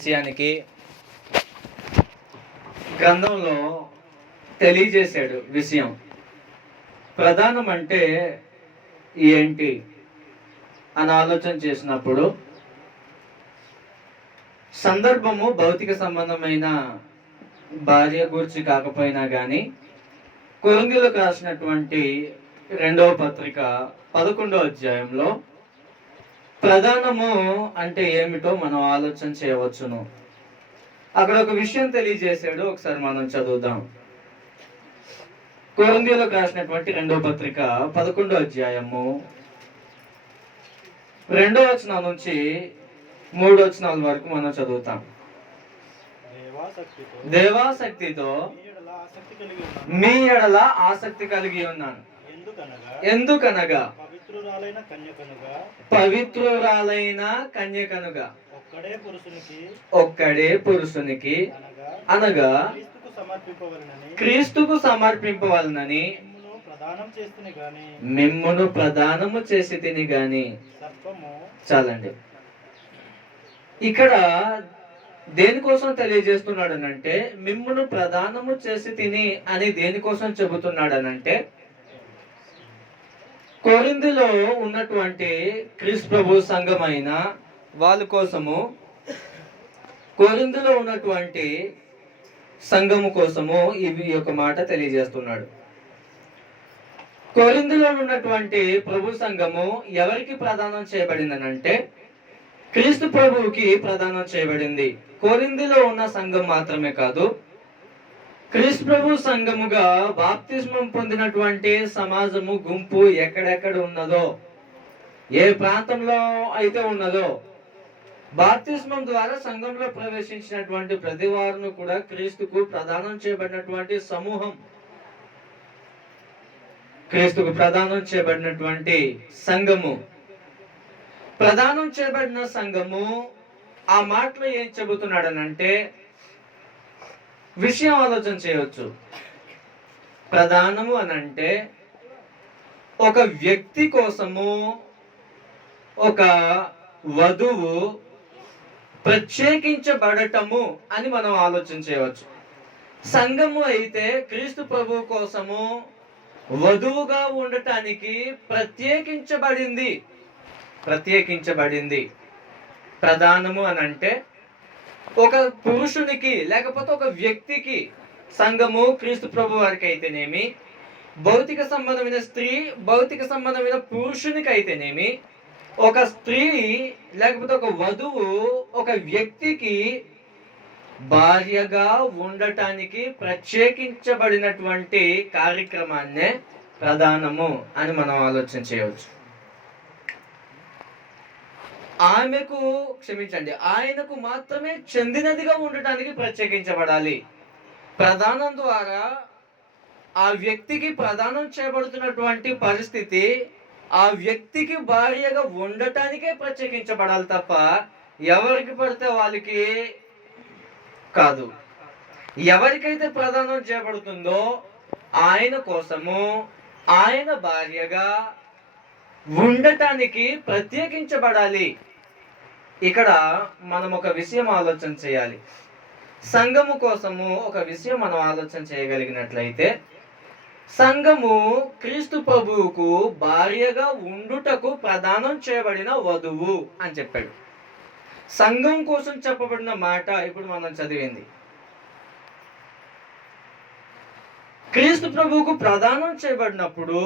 విషయానికి గ్రంథంలో తెలియజేశాడు. విషయం ప్రధానం అంటే ఏంటి అని ఆలోచన చేసినప్పుడు సందర్భము భౌతిక సంబంధమైన భార్య గురించి కాకపోయినా కానీ కొరింథీయులకు రాసినటువంటి 2వ పత్రిక 11వ అధ్యాయంలో ప్రధానము అంటే ఏమిటో మనం ఆలోచన చేయవచ్చును. అక్కడ ఒక విషయం తెలియజేశాడు. ఒకసారి మనం చదువుదాం. కొరింథీయులకు రాసినటువంటి 2వ పత్రిక 11వ అధ్యాయము 2వ వచనం నుంచి 3వ వచనాల వరకు మనం చదువుతాం. దేవాసక్తితో మీ ఎడల ఆసక్తి కలిగి ఉన్నాను. ఎందుకనగా పవిత్రురాలైన కన్యకనుగా ఒక్కడే పురుషునికి అనగా క్రీస్తుకు సమర్పింపవలనని మిమ్మును ప్రదానము చేసి తిని గాని. చాలండి. ఇక్కడ దేనికోసం తెలియజేస్తున్నాడనంటే మిమ్మును ప్రదానము చేసి తిని అని దేనికోసం చెబుతున్నాడనంటే కొరింథీలో ఉన్నటువంటి క్రీస్తు ప్రభు సంఘమైన వాళ్ళ కోసము, కొరింథీలో ఉన్నటువంటి సంఘము కోసము ఈ యొక్క మాట తెలియజేస్తున్నాడు. కొరింథీలో ఉన్నటువంటి ప్రభు సంఘము ఎవరికి ప్రదానం చేయబడిందనంటే క్రీస్తు ప్రభువుకి ప్రదానం చేయబడింది. కొరింథీలో ఉన్న సంఘం మాత్రమే కాదు, క్రీస్తు ప్రభు సంఘముగా బాప్తిస్మం పొందినటువంటి సమాజము గుంపు ఎక్కడెక్కడ ఉన్నదో, ఏ ప్రాంతంలో అయితే ఉన్నదో, బాప్తిస్మం ద్వారా సంఘంలో ప్రవేశించినటువంటి ప్రతి వారును కూడా క్రీస్తుకు ప్రదానం చేయబడినటువంటి సమూహం, క్రీస్తుకు ప్రదానం చేయబడినటువంటి సంఘము. ప్రదానం చేయబడిన సంఘము ఆ మాటలో ఏం చెబుతున్నాడనంటే విషయం ఆలోచన చేయవచ్చు. ప్రధానము అని అంటే ఒక వ్యక్తి కోసము ఒక వధువు ప్రత్యేకించబడటము అని మనం ఆలోచన చేయవచ్చు. సంఘము అయితే క్రీస్తు ప్రభువు కోసము వధువుగా ఉండటానికి ప్రత్యేకించబడింది. ప్రధానము అని అంటే ఒక పురుషునికి లేకపోతే ఒక వ్యక్తికి, సంఘము క్రీస్తు ప్రభు వారికి అయితేనేమి, భౌతిక సంబంధమైన స్త్రీ భౌతిక సంబంధమైన పురుషునికి అయితేనేమి, ఒక స్త్రీ లేకపోతే ఒక వధువు ఒక వ్యక్తికి భార్యగా ఉండటానికి ప్రత్యేకించబడినటువంటి కార్యక్రమాన్నే ప్రధానము అని మనం ఆలోచన చేయవచ్చు. ఆయనకు మాత్రమే చెందినదిగా ఉండటానికి ప్రత్యేకించబడాలి. ప్రదానం ద్వారా ఆ వ్యక్తికి ప్రదానం చేయబడుతున్నటువంటి పరిస్థితి ఆ వ్యక్తికి భార్యగా ఉండటానికే ప్రత్యేకించబడాలి తప్ప ఎవరికి పడితే వాళ్ళకి కాదు. ఎవరికైతే ప్రదానం చేయబడుతుందో ఆయన కోసము ఆయన భార్యగా ఉండటానికి ప్రత్యేకించబడాలి. ఇక్కడ మనం ఒక విషయం ఆలోచన చేయాలి. సంఘము కోసము ఒక విషయం మనం ఆలోచన చేయగలిగినట్లయితే, సంఘము క్రీస్తు ప్రభువుకు భార్యగా ఉండుటకు ప్రదానం చేయబడిన వధువు అని చెప్పాడు. సంఘం కోసం చెప్పబడిన మాట ఇప్పుడు మనం చదివింది. క్రీస్తు ప్రభువుకు ప్రదానం చేయబడినప్పుడు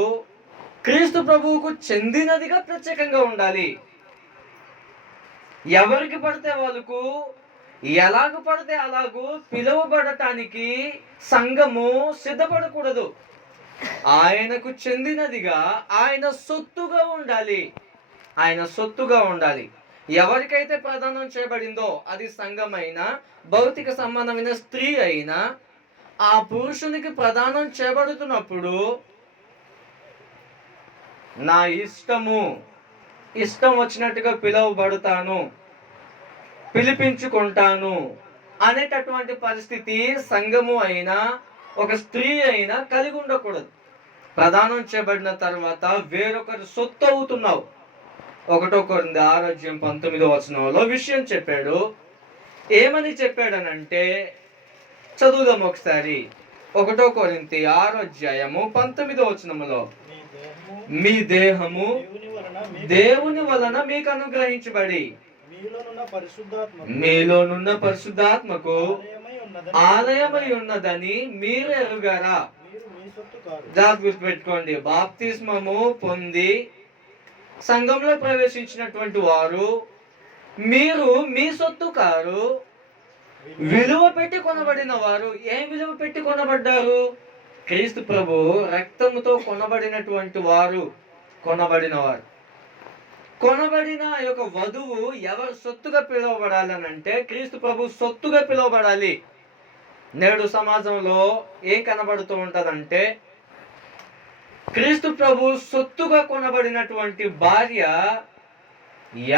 క్రీస్తు ప్రభువుకు చెందినదిగా ప్రత్యేకంగా ఉండాలి. ఎవరికి పడితే వాళ్ళకు, ఎలాగ పడితే అలాగూ పిలువబడటానికి సంఘము సిద్ధపడకూడదు. ఆయనకు చెందినదిగా, ఆయన సొత్తుగా ఉండాలి. ఎవరికైతే ప్రదానం చేయబడిందో అది సంఘమైనా, భౌతిక సంబంధమైన స్త్రీ అయినా, ఆ పురుషునికి ప్రదానం చేయబడుతున్నప్పుడు నా ఇష్టం వచ్చినట్టుగా పిలువబడతాను, పిలిపించుకుంటాను అనేటటువంటి పరిస్థితి సంఘము అయినా ఒక స్త్రీ అయినా కలిగి ఉండకూడదు. ప్రదానం చేయబడిన తర్వాత వేరొకరు సొత్తు అవుతున్నావు. 1 కొరింథీ 6:19 విషయం చెప్పాడు. ఏమని చెప్పాడనంటే, చదువుదాం ఒకసారి. 1 కొరింథీ 6:19 మీ దేహము దేవుని వలన మీకు అనుగ్రహించబడి మీలోనున్న పరిశుద్ధాత్మకు ఆలయమై ఉన్నదని మీరు ఎరుగరా. జాగ్రత్త పెట్టుకోండి. బాప్తిస్మము పొంది సంఘంలో ప్రవేశించినటువంటి వారు మీరు మీ సొత్తు కారు, విలువ పెట్టి కొనబడిన వారు. ఏం విలువ పెట్టి కొనబడ్డారు? క్రీస్తు ప్రభు రక్తముతో కొనబడినటువంటి వారు, కొనబడిన ఆ యొక్క వధువు ఎవరు సొత్తుగా పిలువబడాలనంటే క్రీస్తు ప్రభు సొత్తుగా పిలువబడాలి. నేడు సమాజంలో ఏం కనబడుతూ ఉంటదంటే, క్రీస్తు ప్రభు సొత్తుగా కొనబడినటువంటి భార్య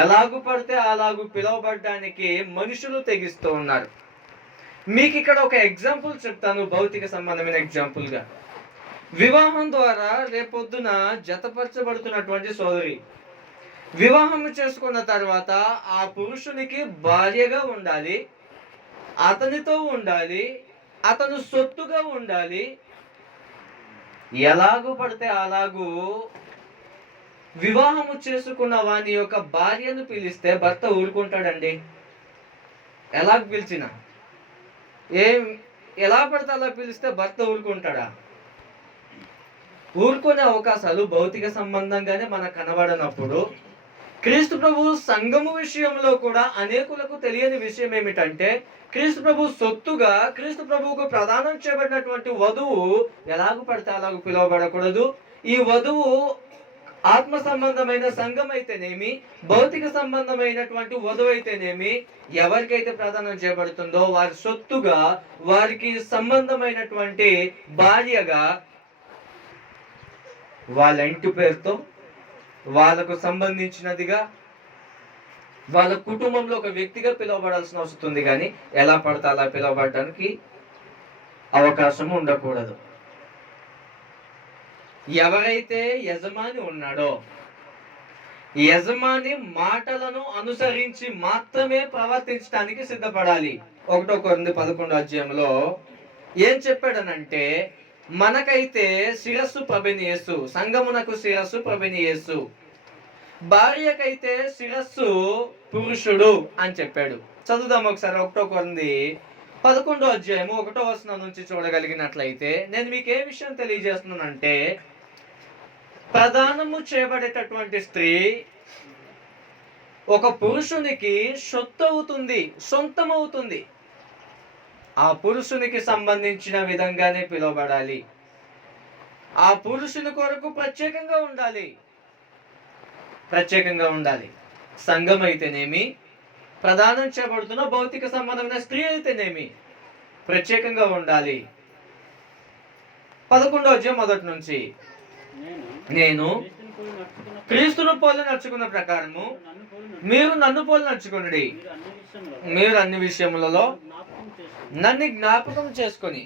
ఎలాగు పడితే అలాగూ పిలువబడడానికి మనుషులు తెగిస్తూ ఉన్నారు. మీకు ఇక్కడ ఒక ఎగ్జాంపుల్ చెప్తాను, భౌతిక సంబంధమైన ఎగ్జాంపుల్గా. వివాహం ద్వారా రేపొద్దున జతపరచబడుతున్నటువంటి సోదరి వివాహం చేసుకున్న తర్వాత ఆ పురుషునికి భార్యగా ఉండాలి, అతనితో ఉండాలి, అతను సొత్తుగా ఉండాలి. ఎలాగూ పడితే అలాగూ వివాహము చేసుకున్న వాని యొక్క భార్యను పిలిస్తే భర్త ఊరుకుంటాడండి? ఎలా పిలిచినా, ఎలా పడితే అలా పిలిస్తే భర్త ఊరుకుంటాడా? ఊరుకునే అవకాశాలు భౌతిక సంబంధంగానే మనకు కనబడినప్పుడు, క్రీస్తు ప్రభు సంఘము విషయంలో కూడా అనేకులకు తెలియని విషయం ఏమిటంటే, క్రీస్తు ప్రభు సొత్తుగా క్రీస్తు ప్రభువుకు ప్రదానం చేయబడినటువంటి వధువు ఎలాగూ పడితే అలాగూ పిలువబడకూడదు. ఈ వధువు ఆత్మ సంబంధమైన సంఘం అయితేనేమి, భౌతిక సంబంధమైనటువంటి వధువు అయితేనేమి, ఎవరికైతే ప్రదానం చేయబడుతుందో వారి సొత్తుగా, వారికి సంబంధమైనటువంటి భార్యగా, వాళ్ళ ఇంటి పేరుతో వాళ్ళకు సంబంధించినదిగా, వాళ్ళ కుటుంబంలో ఒక వ్యక్తిగా పిలువబడాల్సిన అవసరం ఉంది. కానీ ఎలా పడితే అలా పిలువబడటానికి అవకాశం ఉండకూడదు. ఎవరైతే యజమాని ఉన్నాడో, యజమాని మాటలను అనుసరించి మాత్రమే ప్రవర్తించడానికి సిద్ధపడాలి. 1 కొరింథీ 11 ఏం చెప్పాడనంటే, మనకైతే శిరస్సు ప్రభువైన యేసు, సంఘమునకు శిరస్సు ప్రభువైన యేసు, భార్యకైతే శిరస్సు పురుషుడు అని చెప్పాడు. చదువుదాం ఒకసారి. 1 కొరింథీ 11 1 నుంచి చూడగలిగినట్లయితే, నేను మీకు ఏ విషయం తెలియజేస్తున్నానంటే, ప్రదానము చేయబడేటటువంటి స్త్రీ ఒక పురుషునికి సొత్తు అవుతుంది, సొంతమవుతుంది. ఆ పురుషునికి సంబంధించిన విధంగానే పిలువబడాలి. ఆ పురుషుని కొరకు ప్రత్యేకంగా ఉండాలి. సంఘం అయితేనేమి, ప్రదానం చేయబడుతున్న భౌతిక సంబంధమైన స్త్రీ అయితేనేమి ప్రత్యేకంగా ఉండాలి. 11 నుంచి, నేను క్రీస్తును పోలి నడుచుకున్న ప్రకారము మీరు నన్ను పోలి నడుచుకునుడి. మీరు అన్ని విషయములలో నన్ను జ్ఞాపకం చేసుకొని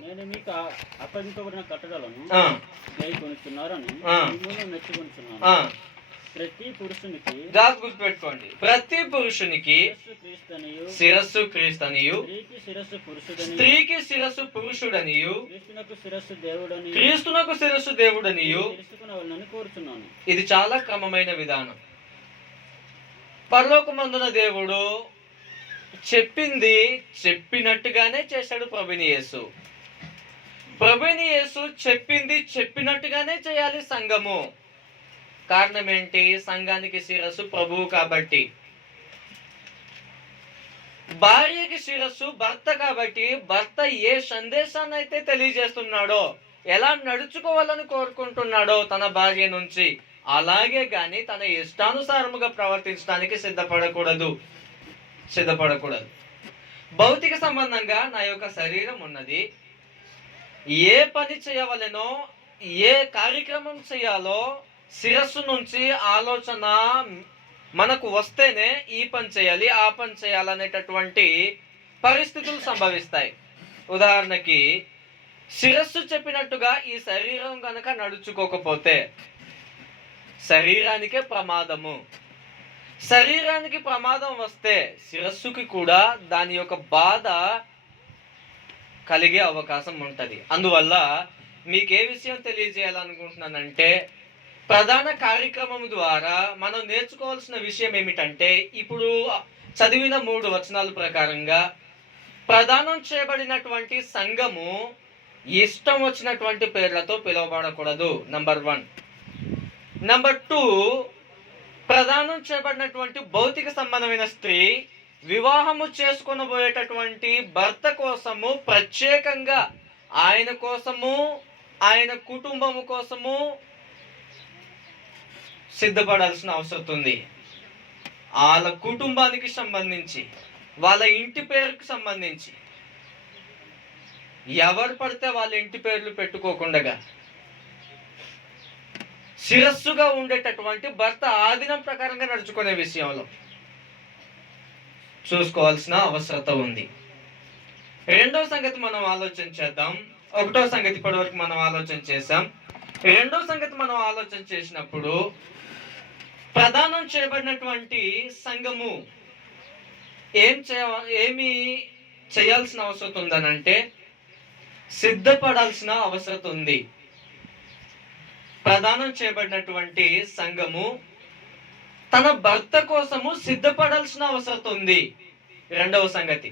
గుర్తుపెట్టుకోండి. ప్రతి పురుషునికి శిరస్సు క్రీస్తనియు, స్త్రీకి శిరస్సు పురుషుడనియు, క్రీస్తునకు శిరస్సు దేవుడనియు. ఇది చాలా క్రమమైన విధానం. పరలోకమందున దేవుడు చెప్పింది చెప్పినట్టుగానే చేశాడు ప్రభువైన యేసు. ప్రభువైన యేసు చెప్పింది చెప్పినట్టుగానే చేయాలి సంఘము. కారణం ఏంటి? సంఘానికి శిరస్సు ప్రభువు కాబట్టి. భార్యకి శిరస్సు భర్త కాబట్టి, భర్త ఏ సందేశాన్ని అయితే తెలియజేస్తున్నాడో, ఎలా నడుచుకోవాలని కోరుకుంటున్నాడో తన భార్య నుంచి, అలాగే గాని తన ఇష్టానుసారముగా ప్రవర్తించడానికి సిద్ధపడకూడదు. భౌతిక సంబంధంగా నా యొక్క శరీరం ఉన్నది. ఏ పని చేయవలెనో, ఏ కార్యక్రమం చేయాలో శిరస్సు నుంచి ఆలోచన మనకు వస్తేనే ఈ పని చేయాలి, ఆ పని చేయాలనేటటువంటి పరిస్థితులు సంభవిస్తాయి. ఉదాహరణకి, శిరస్సు చెప్పినట్టుగా ఈ శరీరం కనుక నడుచుకోకపోతే శరీరానికే ప్రమాదము. శరీరానికి ప్రమాదం వస్తే శిరస్సుకి కూడా దాని యొక్క బాధ కలిగే అవకాశం ఉంటుంది. అందువల్ల మీకు ఏ విషయం తెలియజేయాలనుకుంటున్నానంటే, ప్రధాన కార్యక్రమం ద్వారా మనం నేర్చుకోవాల్సిన విషయం ఏమిటంటే, ఇప్పుడు చదివిన 3 వచనాల ప్రకారంగా ప్రదానం చేయబడినటువంటి సంఘము ఇష్టం వచ్చినటువంటి పేర్లతో పిలువబడకూడదు. నంబర్ 1. నంబర్ 2, ప్రదానం చేయబడినటువంటి భౌతిక సంబంధమైన స్త్రీ వివాహము చేసుకొనబోయేటటువంటి భర్త కోసము ప్రత్యేకంగా ఆయన కోసము ఆయన కుటుంబము కోసము సిద్ధపడాల్సిన అవసరం ఉంది. వాళ్ళ కుటుంబానికి సంబంధించి, వాళ్ళ ఇంటి పేరుకు సంబంధించి ఎవరు పడితే వాళ్ళ ఇంటి పేర్లు పెట్టుకోకుండా శిరస్సుగా ఉండేటటువంటి భర్త ఆధీనం ప్రకారంగా నడుచుకునే విషయంలో చూసుకోవాల్సిన అవసరత ఉంది. రెండో సంగతి మనం ఆలోచన చేద్దాం. ఒకటో సంగతి ఇప్పటి వరకు మనం ఆలోచన చేసాం. రెండో సంగతి మనం ఆలోచన చేసినప్పుడు, ప్రదానం చేయబడినటువంటి సంఘము ఏమి చేయాల్సిన అవసరం ఉందనంటే, సిద్ధపడాల్సిన అవసరం ఉంది. ప్రదానం చేయబడినటువంటి సంఘము తన భర్త కోసము సిద్ధపడాల్సిన అవసరం ఉంది. రెండవ సంగతి,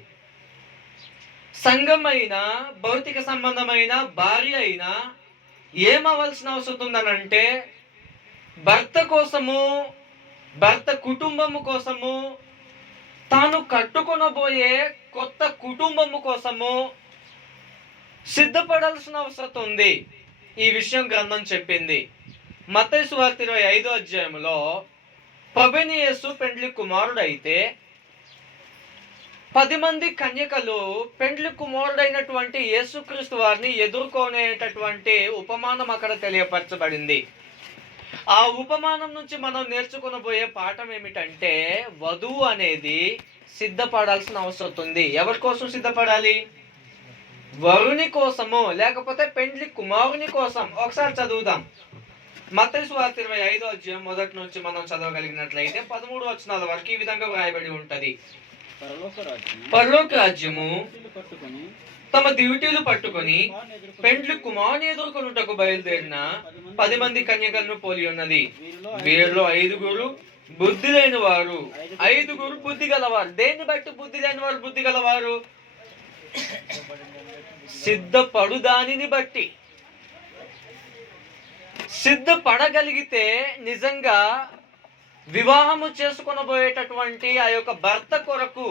సంఘమైన భౌతిక సంబంధమైన భార్య అయినా ఏమవలసిన అవసరం ఉందనంటే, భర్త కోసము, భర్త కుటుంబము కోసము, తాను కట్టుకొనబోయే కొత్త కుటుంబము కోసము సిద్ధపడాల్సిన అవసరం ఉంది. ఈ విషయం గ్రంథం చెప్పింది. మత్తయి సువార్త 25వ అధ్యాయంలో ప్రభువైన యేసు పెండ్లి కుమారుడు అయితే 10 మంది కన్యకలు పెండ్లి కుమారుడైనటువంటి యేసుక్రీస్తు వారిని ఎదుర్కొనేటటువంటి ఉపమానం అక్కడ తెలియపరచబడింది. ఆ ఉపమానం నుంచి మనం నేర్చుకునబోయే పాఠం ఏమిటంటే, వధువు అనేది సిద్ధపడాల్సిన అవసరం ఉంది. ఎవరి కోసం సిద్ధపడాలి? వరుని కోసము, లేకపోతే పెండ్లి కుమారుని కోసం. ఒకసారి చదువుదాం. మత్తయి సువార్త 25వ అధ్యాయం మొదటి నుంచి మనం చదవగలిగినట్లయితే 13 వచనాల వరకు ఈ విధంగా వ్రాయబడి ఉంటది. పరలోక రాజ్యము తమ దివిటీలు పట్టుకొని పెండ్లి కుమారుని ఎదుర్కొనుటకు బయలుదేరిన 10 మంది కన్యకలను పోలి ఉన్నది. వీరిలో 5 బుద్ధి లేని వారు, 5 బుద్ధి గలవారు. దేన్ని బట్టి బుద్ధి లేని వారు బుద్ధి గలవారు? సిద్ధపడు దానిని బట్టి. సిద్ధపడగలిగితే నిజంగా వివాహము చేసుకొనబోయేటటువంటి ఆ యొక్క భర్త కొరకు,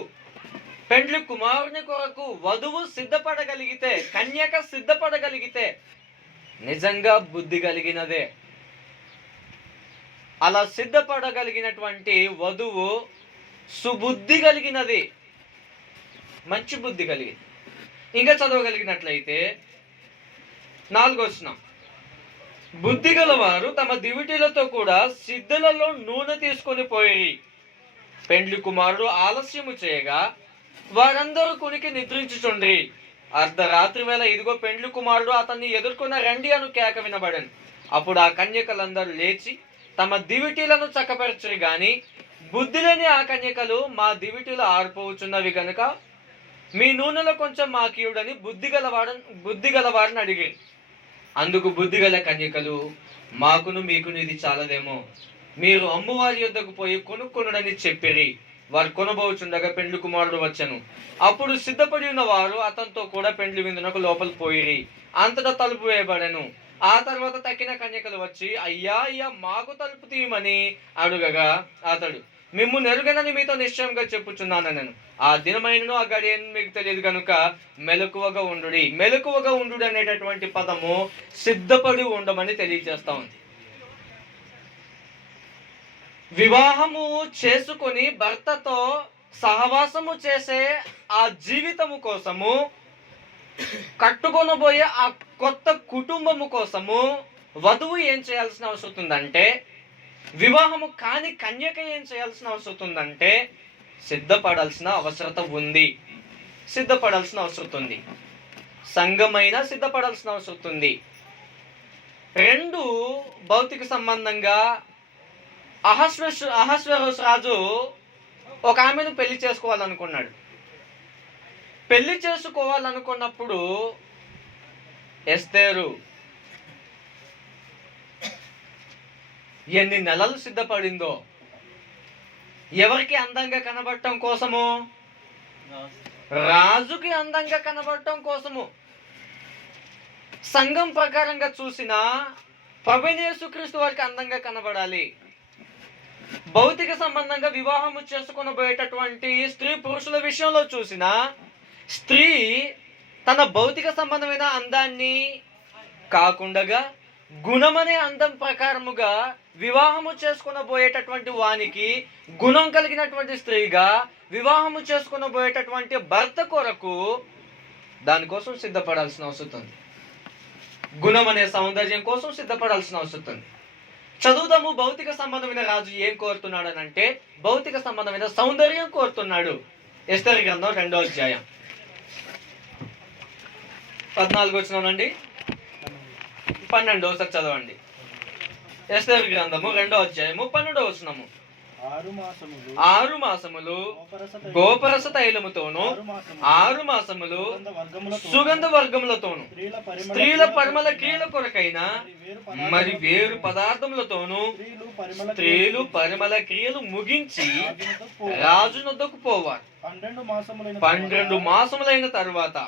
పెండ్లి కుమారుని కొరకు వధువు సిద్ధపడగలిగితే, కన్యక సిద్ధపడగలిగితే నిజంగా బుద్ధి కలిగినదే. అలా సిద్ధపడగలిగినటువంటి వధువు సుబుద్ధి కలిగినది, మంచి బుద్ధి కలిగింది. ఇంకా చదవగలిగినట్లయితే 4వ వచనం, బుద్ధి గలవారు తమ దివిటీలతో కూడా సిద్ధులలో నూనె తీసుకొని పోయి పెండ్లి కుమారుడు ఆలస్యము చేయగా వారందరూ కునికి నిద్రించుచుండ్రి. అర్ధరాత్రి వేళ ఇదిగో పెండ్లి కుమారుడు అతన్ని ఎదుర్కొన్న రండి అను కేక వినబడను. అప్పుడు ఆ కన్యకలందరూ లేచి తమ దివిటీలను చక్కపరచరు గాని, బుద్ధి లేని ఆ కన్యకలు మా దివిటీలు ఆరిపోవచ్చున్నవి కనుక మీ నూనెలో కొంచెం మాకియుడని బుద్ధి గలవారిని అడిగి, అందుకు బుద్ధి గల కన్యకలు, మాకును మీకును ఇది చాలదేమో, మీరు అమ్మువారి యొద్దకు పోయి కొనుక్కొనుడని చెప్పిరి. వారు కొనబోచుండగా పెండ్లి కుమారుడు వచ్చెను. అప్పుడు సిద్ధపడి ఉన్న వారు అతనితో కూడా పెండ్లి విందునకు లోపల పోయిరి. అంతటా తలుపు వేయబడెను. ఆ తర్వాత తక్కిన కన్యకలు వచ్చి, అయ్యా అయ్యా మాకు తలుపు తీయమని అడుగగా అతడు, మిమ్ము నెరుగనని మీతో నిశ్చయంగా చెప్పుచున్నాను నేను. ఆ దినమైనను ఆ గడియను మీకు తెలియదు కనుక మెలకువగా ఉండుడి. మెలకువగా ఉండు అనేటటువంటి పదము సిద్ధపడి ఉండమని తెలియజేస్తా ఉంది. వివాహము చేసుకొని భర్తతో సహవాసము చేసే ఆ జీవితము కోసము, కట్టుకొనబోయే ఆ కొత్త కుటుంబము కోసము వధువు ఏం చేయాల్సిన అవసరం ఉందంటే, వివాహము కాని కన్యక ఏం చేయాల్సిన అవసరం ఉందంటే సిద్ధపడాల్సిన అవసరత ఉంది. సిద్ధపడాల్సిన అవసరం ఉంది. సంఘమైనా సిద్ధపడాల్సిన అవసరం ఉంది. 2 భౌతిక సంబంధంగా అహస్వేరోషు రాజు ఒక ఆమెను పెళ్లి చేసుకోవాలనుకున్నాడు. పెళ్లి చేసుకోవాలనుకున్నప్పుడు ఎస్తేరు ఎన్ని నెలలు సిద్ధపడిందో. ఎవరికి అందంగా కనబడటం కోసము? రాజుకి అందంగా కనబడటం కోసము. సంఘం ప్రకారంగా చూసిన ప్రభువైన యేసుక్రీస్తు వారికి అందంగా కనబడాలి. భౌతిక సంబంధంగా వివాహము చేసుకొనబోయేటటువంటి స్త్రీ పురుషుల విషయంలో చూసిన స్త్రీ తన భౌతిక సంబంధమైన అందాన్ని కాకుండా గుణమనే అందం ప్రకారముగా వివాహము చేసుకొనబోయేటటువంటి వానికి గుణం కలిగినటువంటి స్త్రీగా వివాహము చేసుకొనబోయేటటువంటి భర్త కొరకు దానికోసం సిద్ధపడాల్సిన అవసరం ఉంది. గుణం అనే సౌందర్యం కోసం సిద్ధపడాల్సిన అవసరం ఉంది. చదువుదాము. భౌతిక సంబంధమైన రాజు ఏం కోరుతున్నాడు అని అంటే భౌతిక సంబంధమైన సౌందర్యం కోరుతున్నాడు. ఎస్తేరు గ్రంథం 2వ అధ్యాయం 14 వచనం 12 ఒకసారి చదవండి. ఎస్తేరు గ్రంథము 2వ అధ్యాయము 12వ వచనము. 6 మాసములు గోపరస తైలముతోను 6 మాసములు సుగంధ వర్గములతోను స్త్రీల పరిమళ క్రియల కొరకైన మరి వేరు పదార్థములతోను స్త్రీలు పరిమళ క్రియలు ముగించి రాజునొద్దకు పోవారు. 12 మాసములైన తరువాత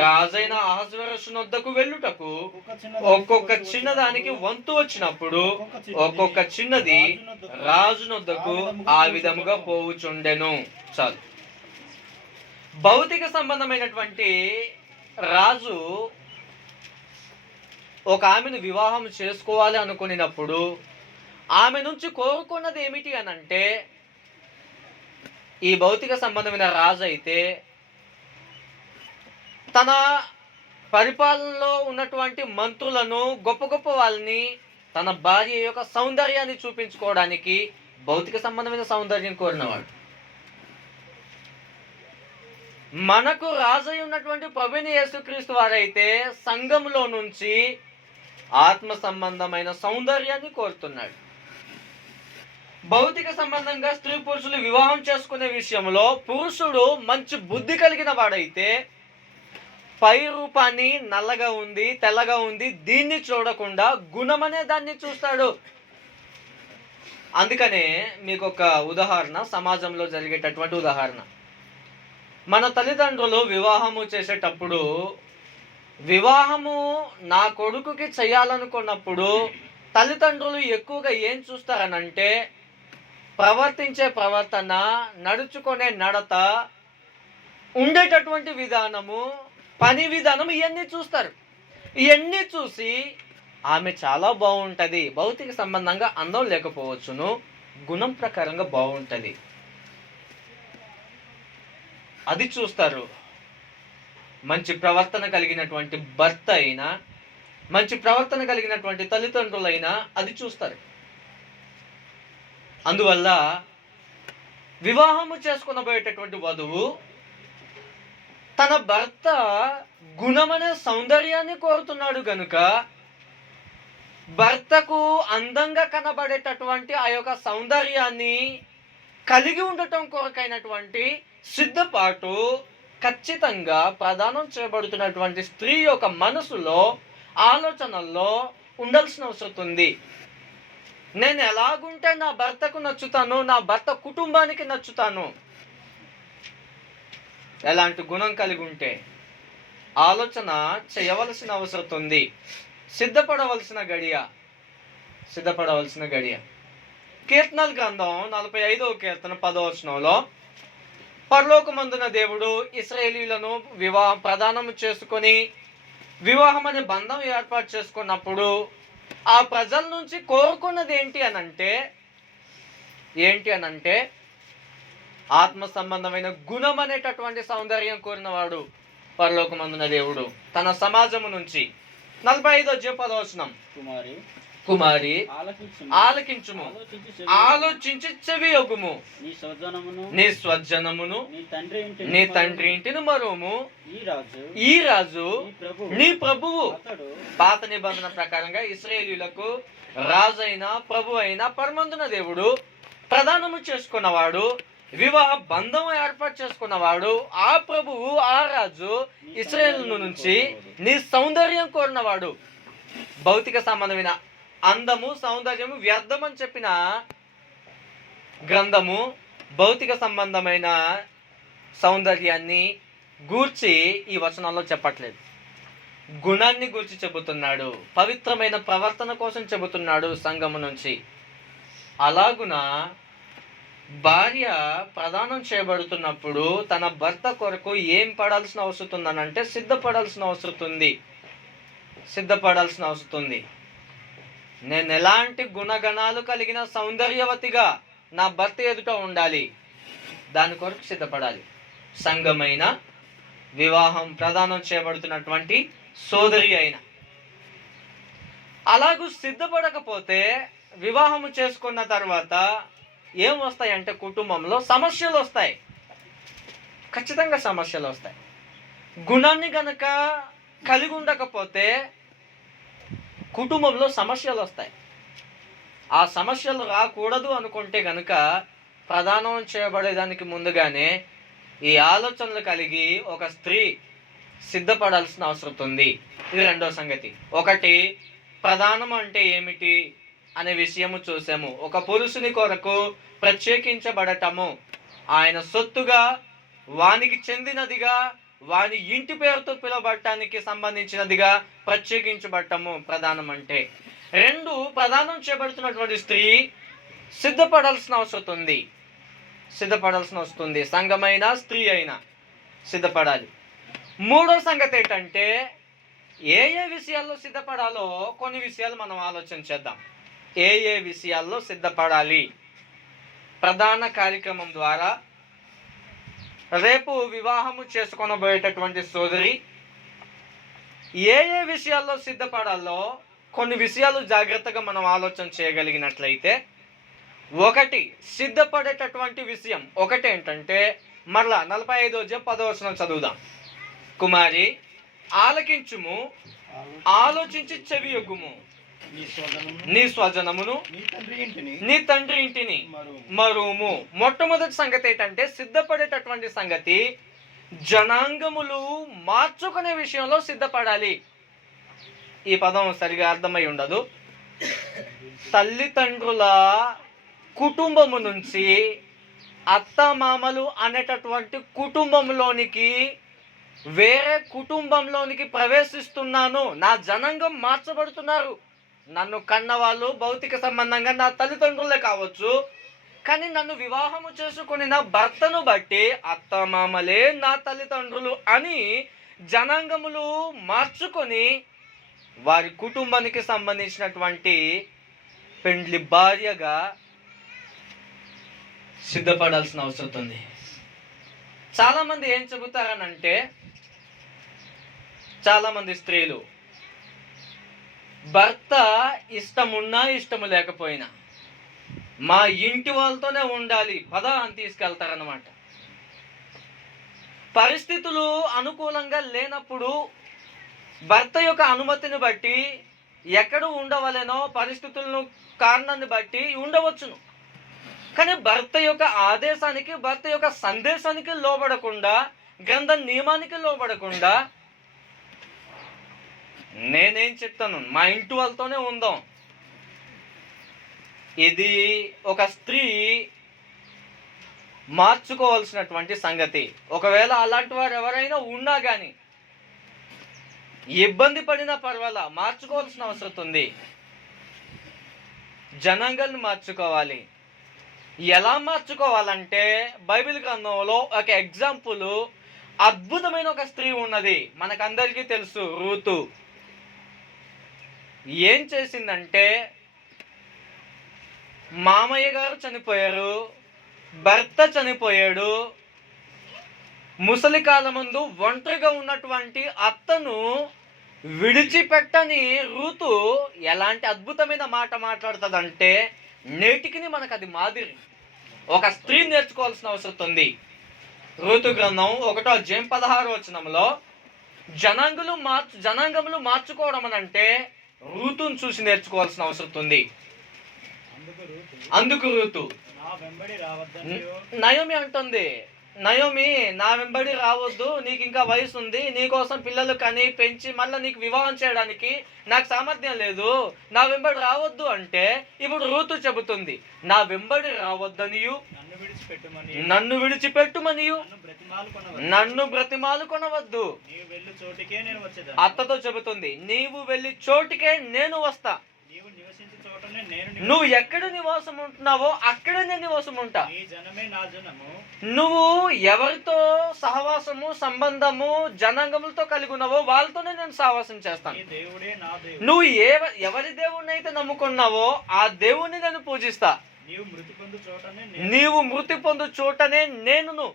రాజైన అహస్వేరోషునొద్దకు వెళ్ళుటకు ఒక్కొక్క చిన్నదానికి వంతు వచ్చినప్పుడు ఒక్కొక్క చిన్నది రాజునొద్దకు ఆ విధముగా పోవుచుండెను. చాలు. భౌతిక సంబంధమైనటువంటి రాజు ఒక ఆమెను వివాహం చేసుకోవాలి అనుకున్నప్పుడు ఆమె నుంచి కోరుకున్నది ఏమిటి అనంటే, ఈ భౌతిక సంబంధమైన రాజు అయితే తన పరిపాలనలో ఉన్నటువంటి మంత్రులను గొప్ప గొప్ప వాళ్ళని తన భార్య యొక్క సౌందర్యాన్ని చూపించుకోవడానికి భౌతిక సంబంధమైన సౌందర్యం కోరినవాడు. మనకు రాజై ఉన్నటువంటి ప్రభువైన యేసుక్రీస్తు వారైతే సంఘంలో నుంచి ఆత్మ సంబంధమైన సౌందర్యాన్ని కోరుతున్నాడు. భౌతిక సంబంధంగా స్త్రీ పురుషులు వివాహం చేసుకునే విషయంలో పురుషుడు మంచి బుద్ధి కలిగిన వాడైతే పై రూపాన్ని నల్లగా ఉంది తెల్లగా ఉంది దీన్ని చూడకుండా గుణమనే దాన్ని చూస్తాడు. అందుకనే మీకు ఒక ఉదాహరణ, సమాజంలో జరిగేటటువంటి ఉదాహరణ. మన తల్లిదండ్రులు వివాహము చేసేటప్పుడు వివాహము నా కొడుకుకి చేయాలనుకున్నప్పుడు తల్లిదండ్రులు ఎక్కువగా ఏం చూస్తారనంటే ప్రవర్తించే ప్రవర్తన, నడుచుకునే నడత, ఉండేటటువంటి విధానము, పని విధానం, ఇవన్నీ చూస్తారు. ఇవన్నీ చూసి ఆమె చాలా బాగుంటుంది, భౌతిక సంబంధంగా అందం లేకపోవచ్చును, గుణం ప్రకారంగా బాగుంటుంది, అది చూస్తారు. మంచి ప్రవర్తన కలిగినటువంటి భర్త అయినా, మంచి ప్రవర్తన కలిగినటువంటి తల్లిదండ్రులైనా అది చూస్తారు. అందువల్ల వివాహము చేసుకునబోయేటటువంటి వధువు తన భర్త గుణమనే సౌందర్యాన్ని కోరుతున్నాడు గనుక భర్తకు అందంగా కనబడేటటువంటి ఆ యొక్క సౌందర్యాన్ని కలిగి ఉండటం కొరకైనటువంటి సిద్ధపాటు ఖచ్చితంగా ప్రదానం చేయబడుతున్నటువంటి స్త్రీ యొక్క మనసులో, ఆలోచనల్లో ఉండాల్సిన అవసరం ఉంది. నేను ఎలాగుంటే నా భర్తకు నచ్చుతాను, నా భర్త కుటుంబానికి నచ్చుతాను, ఎలాంటి గుణం కలిగి ఉంటే ఆలోచన చేయవలసిన అవసరం ఉంది. సిద్ధపడవలసిన గడియ. కీర్తనల గ్రంథం 45వ కీర్తన 10వ వచనంలో పరలోకమందున దేవుడు ఇశ్రాయేలీయులను ప్రదానం చేసుకొని వివాహం అనే బంధం ఏర్పాటు చేసుకున్నప్పుడు ఆ ప్రజల నుంచి కోరుకున్నది ఏంటి అనంటే ఆత్మ సంబంధమైన గుణం అనేటటువంటి సౌందర్యం కోరినవాడు పరలోకమందున దేవుడు తన సమాజము నుంచి. 45వ 10వ వచనం. కుమారి ఆలకించుము. ఆలకించుము, ఆలోచించి చెవి ఆలోచించి చెవియొగ్గుము. నీ స్వజనమును నీ స్వజనమును నీ తండ్రి ఇంటిని నీ తండ్రి ఇంటిని మరువుము. ఈ ఈ రాజు రాజు నీ ప్రభువు. అతడు పాత నిబంధన ప్రకారంగా ఇశ్రాయేలీయులకు రాజు అయిన ప్రభు అయిన పరమందున దేవుడు ప్రదానము చేసుకున్నవాడు, వివాహ బంధం ఏర్పాటు చేసుకున్నవాడు. ఆ ప్రభువు, ఆ రాజు ఇశ్రాయేలు నుంచి నీ సౌందర్యం కోరినవాడు. భౌతిక సంబంధమైన అందము సౌందర్యము వ్యర్థం అని చెప్పిన గ్రంథము భౌతిక సంబంధమైన సౌందర్యాన్ని గూర్చి ఈ వచనంలో చెప్పట్లేదు. గుణాన్ని గూర్చి చెబుతున్నాడు, పవిత్రమైన ప్రవర్తన కోసం చెబుతున్నాడు సంఘము నుంచి. అలాగున భార్య ప్రదానం చేయబడుతున్నప్పుడు తన భర్త కొరకు ఏం పడాల్సిన అవసరం ఉందనంటే సిద్ధపడాల్సిన అవసరం ఉంది. నేను ఎలాంటి గుణగణాలు కలిగిన సౌందర్యవతిగా నా భర్త ఎదుట ఉండాలి, దాని కొరకు సిద్ధపడాలి. సంఘమైన వివాహం ప్రదానం చేయబడుతున్నటువంటి సోదరి అయిన అలాగూ సిద్ధపడకపోతే వివాహము చేసుకున్న తర్వాత ఏం వస్తాయంటే కుటుంబంలో సమస్యలు వస్తాయి. ఖచ్చితంగా సమస్యలు వస్తాయి. గుణాన్ని గనక కలిగి ఉండకపోతే కుటుంబంలో సమస్యలు వస్తాయి. ఆ సమస్యలు రాకూడదు అనుకుంటే గనక ప్రదానం చేయబడేదానికి ముందుగానే ఈ ఆలోచనలు కలిగి ఒక స్త్రీ సిద్ధపడాల్సిన అవసరం ఉంది. ఇది రెండో సంగతి. ఒకటి, ప్రదానం అంటే ఏమిటి అనే విషయము చూసాము. ఒక పురుషుని కొరకు ప్రత్యేకించబడటము, ఆయన సొత్తుగా, వానికి చెందినదిగా, వాని ఇంటి పేరుతో పిలవబడటానికి సంబంధించినదిగా ప్రత్యేకించబడటము ప్రదానం అంటే. రెండు, ప్రదానం చేయబడుతున్నటువంటి స్త్రీ సిద్ధపడాల్సిన అవసరం వస్తుంది. సంఘమైనా స్త్రీ అయినా సిద్ధపడాలి. మూడో సంగతి ఏంటంటే ఏ విషయాల్లో సిద్ధపడాలో కొన్ని విషయాలు మనం ఆలోచన చేద్దాం. ఏ విషయాల్లో సిద్ధపడాలి? ప్రధాన కార్యక్రమం ద్వారా రేపు వివాహము చేసుకొనబోయేటటువంటి సోదరి ఏ విషయాల్లో సిద్ధపడాలో కొన్ని విషయాలు జాగ్రత్తగా మనం ఆలోచన చేయగలిగినట్లయితే, ఒకటి, సిద్ధపడేటటువంటి విషయం ఒకటి ఏంటంటే, మరలా 45:10 చదువుదాం. కుమారి ఆలకించుము, ఆలోచించి చెవియొగ్గుము. నీ స్వజనమును నీ తండ్రి ఇంటిని మరువుము. మొట్టమొదటి సంగతి ఏంటంటే, సిద్ధపడేటటువంటి సంగతి జనాంగములు మార్చుకునే విషయంలో సిద్ధపడాలి. ఈ పదం సరిగా అర్థమై ఉండదు. తల్లిదండ్రుల కుటుంబము నుంచి అత్తమామలు అనేటటువంటి కుటుంబంలోనికి వేరే కుటుంబంలోనికి ప్రవేశిస్తున్నాను, నా జనాంగం మార్చబడుతున్నారు. నన్ను కన్నవాళ్ళు భౌతిక సంబంధంగా నా తల్లిదండ్రులే కావచ్చు, కానీ నన్ను వివాహము చేసుకుని నా భర్తను బట్టి అత్తమామలే నా తల్లిదండ్రులు అని జనాంగములు మార్చుకొని వారి కుటుంబానికి సంబంధించినటువంటి పెండ్లి భార్యగా సిద్ధపడాల్సిన అవసరం ఉంది. చాలామంది ఏం చెబుతారనంటే, చాలామంది స్త్రీలు భర్త ఇష్టమున్నా ఇష్టము లేకపోయినా మా ఇంటి వాళ్ళతోనే ఉండాలి పద అని తీసుకెళ్తారనమాట. పరిస్థితులు అనుకూలంగా లేనప్పుడు భర్త యొక్క అనుమతిని బట్టి ఎక్కడ ఉండవలేనో పరిస్థితులను కారణాన్ని బట్టి ఉండవచ్చును. కానీ భర్త యొక్క ఆదేశానికి, భర్త యొక్క సందేశానికి లోబడకుండా, గ్రంథ నియమానికి లోబడకుండా నేనేం చెప్తాను, మా ఇంటి వాళ్ళతోనే ఉందాం, ఇది ఒక స్త్రీ మార్చుకోవాల్సినటువంటి సంగతి. ఒకవేళ అలాంటి వారు ఎవరైనా ఉన్నా కానీ ఇబ్బంది పడినా పర్వాలా, మార్చుకోవాల్సిన అవసరం ఉంది. జనాంగాన్ని మార్చుకోవాలి. ఎలా మార్చుకోవాలంటే, బైబిల్ గ్రంథంలో ఒక ఎగ్జాంపుల్, అద్భుతమైన ఒక స్త్రీ ఉన్నది, మనకందరికీ తెలుసు, రూతు. ఏం చేసిందంటే, మామయ్య గారు చనిపోయారు, భర్త చనిపోయాడు, ముసలి కాలం ముందు ఒంటరిగా ఉన్నటువంటి అత్తను విడిచిపెట్టని రూతు ఎలాంటి అద్భుతమైన మాట మాట్లాడుతుందంటే నేటికి మనకు అది మాదిరి. ఒక స్త్రీ నేర్చుకోవాల్సిన అవసరం ఉంది. రూతు గ్రంథం 1:16 జనాంగములు మార్చుకోవడం అని అంటే రూతుని చూసి నేర్చుకోవాల్సిన అవసరం ఉంది. అందుకు రూతు నయోమి అంటుంది, నయోమి నా వెంబడి రావద్దు, నీకు ఇంకా వయసు ఉంది, నీకోసం పిల్లలు కని పెంచి మళ్ళీ నీకు వివాహం చేయడానికి నాకు సామర్థ్యం లేదు, నా వెంబడి రావద్దు అంటే ఇప్పుడు రూతు చెబుతుంది నా వెంబడి రావద్దనియు నన్ను విడిచిపెట్టుమనియు నన్ను బ్రతిమాలు కొనవద్దు. అత్తతో చెబుతుంది నీవు వెళ్ళి చోటికే నేను వస్తా, నువ్వు ఎక్కడ నివాసం ఉంటున్నావో అక్కడే నేను నివాసం ఉంటా, నువ్వు ఎవరితో సహవాసము సంబంధము జనాంగములతో కలిగి ఉన్నావో వాళ్ళతోనే నేను సహవాసం చేస్తాను, నువ్వు ఎవరి దేవుణ్ణి అయితే నమ్ముకున్నావో ఆ దేవుణ్ణి నేను పూజిస్తా, నీవు మృతి పొందు చోటనే నేను.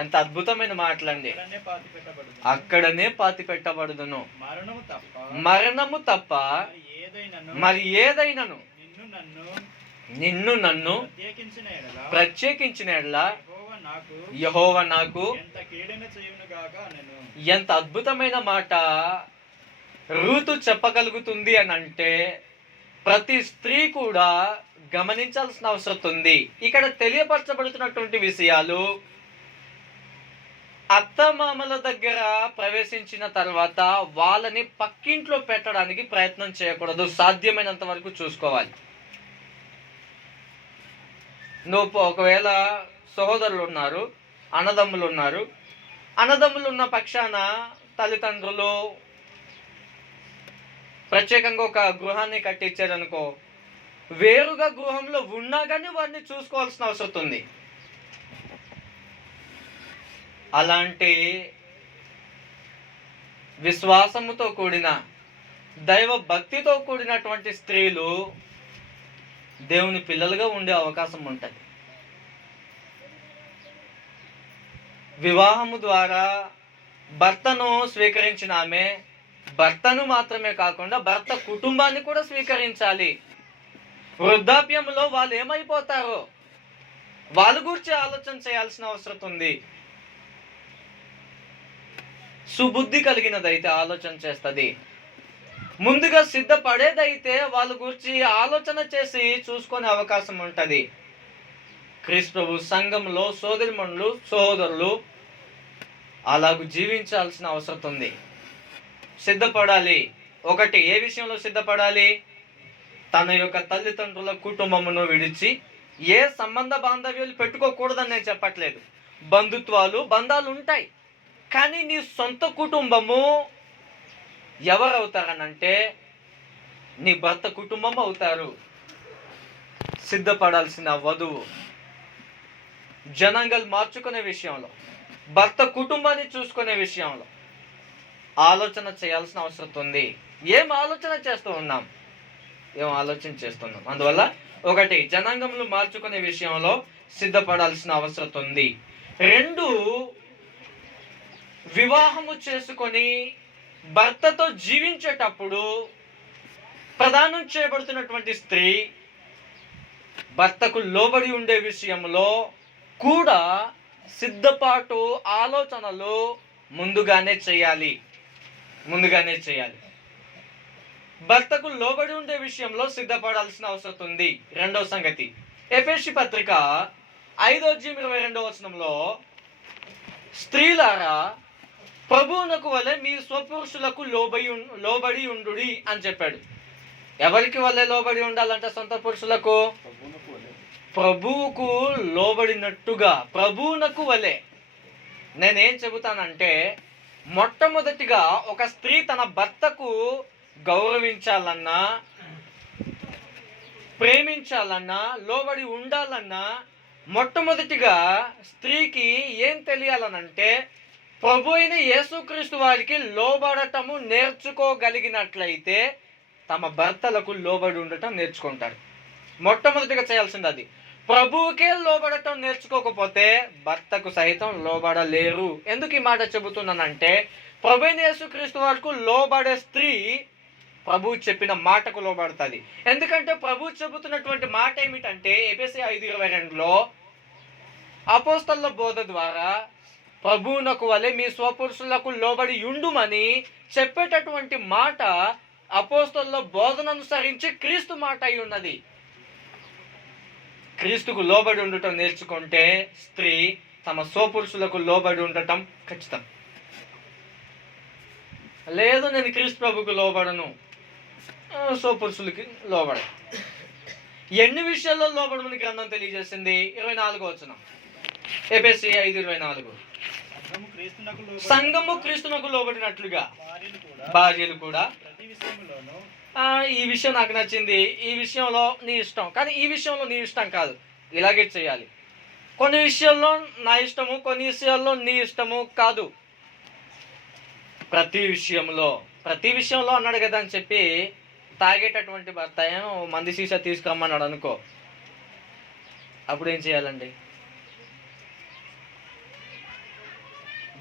ఎంత అద్భుతమైన మాటలండి. అక్కడనే పాతి పెట్టబడుదును, మరణము తప్ప మరి ఏదైనాను నిన్ను నన్ను ప్రత్యేకించిన ఎడల యెహోవా నాకు. ఎంత అద్భుతమైన మాట రూతు చెప్పగలుగుతుంది అని అంటే ప్రతి స్త్రీ కూడా గమనించాల్సిన అవసరం ఉంది. ఇక్కడ తెలియపరచబడుతున్నటువంటి విషయాలు అత్తమామల దగ్గర ప్రవేశించిన తర్వాత వాళ్ళని పక్కింట్లో పెట్టడానికి ప్రయత్నం చేయకూడదు, సాధ్యమైనంత వరకు చూసుకోవాలి. నువ్వు ఒకవేళ సహోదరులు ఉన్నారు, అన్నదమ్ములు ఉన్నారు, అన్నదమ్ములు ఉన్న పక్షాన తల్లిదండ్రులు ప్రత్యేకంగా ఒక గృహాన్ని కట్టించారనుకో, వేరుగా గృహంలో ఉన్నా కానీ వారిని చూసుకోవాల్సిన అవసరం ఉంది. అలాంటి విశ్వాసముతో కూడిన దైవ భక్తితో కూడినటువంటి స్త్రీలు దేవుని పిల్లలుగా ఉండే అవకాశం ఉంటుంది. వివాహము ద్వారా భర్తను స్వీకరించిన ఆమె భర్తను మాత్రమే కాకుండా భర్త కుటుంబాన్ని కూడా స్వీకరించాలి. వృద్ధాప్యంలో వాళ్ళు ఏమైపోతారో వాళ్ళ గురించి ఆలోచన చేయాల్సిన అవసరం ఉంది. సుబుద్ధి కలిగినదైతే ఆలోచన చేస్తుంది, ముందుగా సిద్ధపడేదైతే వాళ్ళ గురించి ఆలోచన చేసి చూసుకునే అవకాశం ఉంటుంది. క్రీస్తు ప్రభు సంఘంలో సోదరిమణులు సహోదరులు అలాగూ జీవించాల్సిన అవసరం ఉంది. సిద్ధపడాలి. ఒకటి, ఏ విషయంలో సిద్ధపడాలి? తన యొక్క తల్లిదండ్రుల కుటుంబమును విడిచి ఏ సంబంధ బాంధవ్యాలు పెట్టుకోకూడదని నేను చెప్పట్లేదు. బంధాలు ఉంటాయి, కానీ నీ సొంత కుటుంబము ఎవరవుతారనంటే నీ భర్త కుటుంబం అవుతారు. సిద్ధపడాల్సిన వధువు జనాంగాలు మార్చుకునే విషయంలో, భర్త కుటుంబాన్ని చూసుకునే విషయంలో ఆలోచన చేయాల్సిన అవసరం ఉంది. ఏం ఆలోచన చేస్తున్నాం? అందువల్ల ఒకటి, జనాంగములు మార్చుకునే విషయంలో సిద్ధపడాల్సిన అవసరం ఉంది. రెండు, వివాహము చేసుకొని భర్తతో జీవించేటప్పుడు ప్రదానం చేయబడుతున్నటువంటి స్త్రీ భర్తకు లోబడి ఉండే విషయంలో కూడా సిద్ధపాటు ఆలోచనలు ముందుగానే చేయాలి. భర్తకు లోబడి ఉండే విషయంలో సిద్ధపడాల్సిన అవసరం ఉంది. రెండవ సంగతి, ఎఫెసీ పత్రిక 5:22 స్త్రీలారా ప్రభువునకు వలె మీ స్వపురుషులకు లోబడి ఉండుడి అని చెప్పాడు. ఎవరికి వలె లోబడి ఉండాలంటే సొంత పురుషులకు? ప్రభువుకు లోబడినట్టుగా, ప్రభువునకు వలె. నేనేం చెబుతానంటే మొట్టమొదటిగా ఒక స్త్రీ తన భర్తకు గౌరవించాలన్నా, ప్రేమించాలన్నా, లోబడి ఉండాలన్నా మొట్టమొదటిగా స్త్రీకి ఏం తెలియాలనంటే ప్రభు అయిన యేసుక్రీస్తు వారికి లోబడటము నేర్చుకోగలిగినట్లయితే తమ భర్తలకు లోబడి ఉండటం నేర్చుకుంటారు. మొట్టమొదటిగా చేయాల్సింది అది. ప్రభువుకే లోబడటం నేర్చుకోకపోతే భర్తకు సైతం లోబడలేరు. ఎందుకు ఈ మాట చెబుతున్నానంటే, ప్రభువైన యేసుక్రీస్తు వరకు లోబడే స్త్రీ ప్రభువు చెప్పిన మాటకు లోబడుతుంది. ఎందుకంటే ప్రభువు చెబుతున్నటువంటి మాట ఏమిటంటే, ఎఫెసీ 5:22లో అపోస్తలుల బోధ ద్వారా ప్రభువునకు వలె మీ స్వపురుషులకు లోబడి ఉండుమని చెప్పేటటువంటి మాట అపోస్తలుల బోధన అనుసరించి క్రీస్తు మాట అయి ఉన్నది. క్రీస్తుకు లోబడి ఉండటం నేర్చుకుంటే స్త్రీ తమ స్వపురుషులకు లోబడి ఉండటం ఖచ్చితం. లేదు నేను క్రీస్తు ప్రభుకు లోబడను, స్వపురుషులకి లోబడ. ఎన్ని విషయాల్లో లోబడమని గ్రంథం తెలియజేసింది? 24వ వచనం, ఎఫెసీ 5:24. సంఘము క్రీస్తునకు లోబడినట్లుగా భార్యలు కూడా. ఈ విషయం నాకు నచ్చింది. ఈ విషయంలో నీ ఇష్టం, కానీ ఈ విషయంలో నీ ఇష్టం కాదు, ఇలాగే చేయాలి. కొన్ని విషయాల్లో నా ఇష్టము, కొన్ని విషయాల్లో నీ ఇష్టము కాదు. ప్రతి విషయంలో అన్నాడు కదా అని చెప్పి తాగేటటువంటి భర్త మంది సీసా తీసుకురమ్మన్నాడు అనుకో, అప్పుడు ఏం చేయాలండి?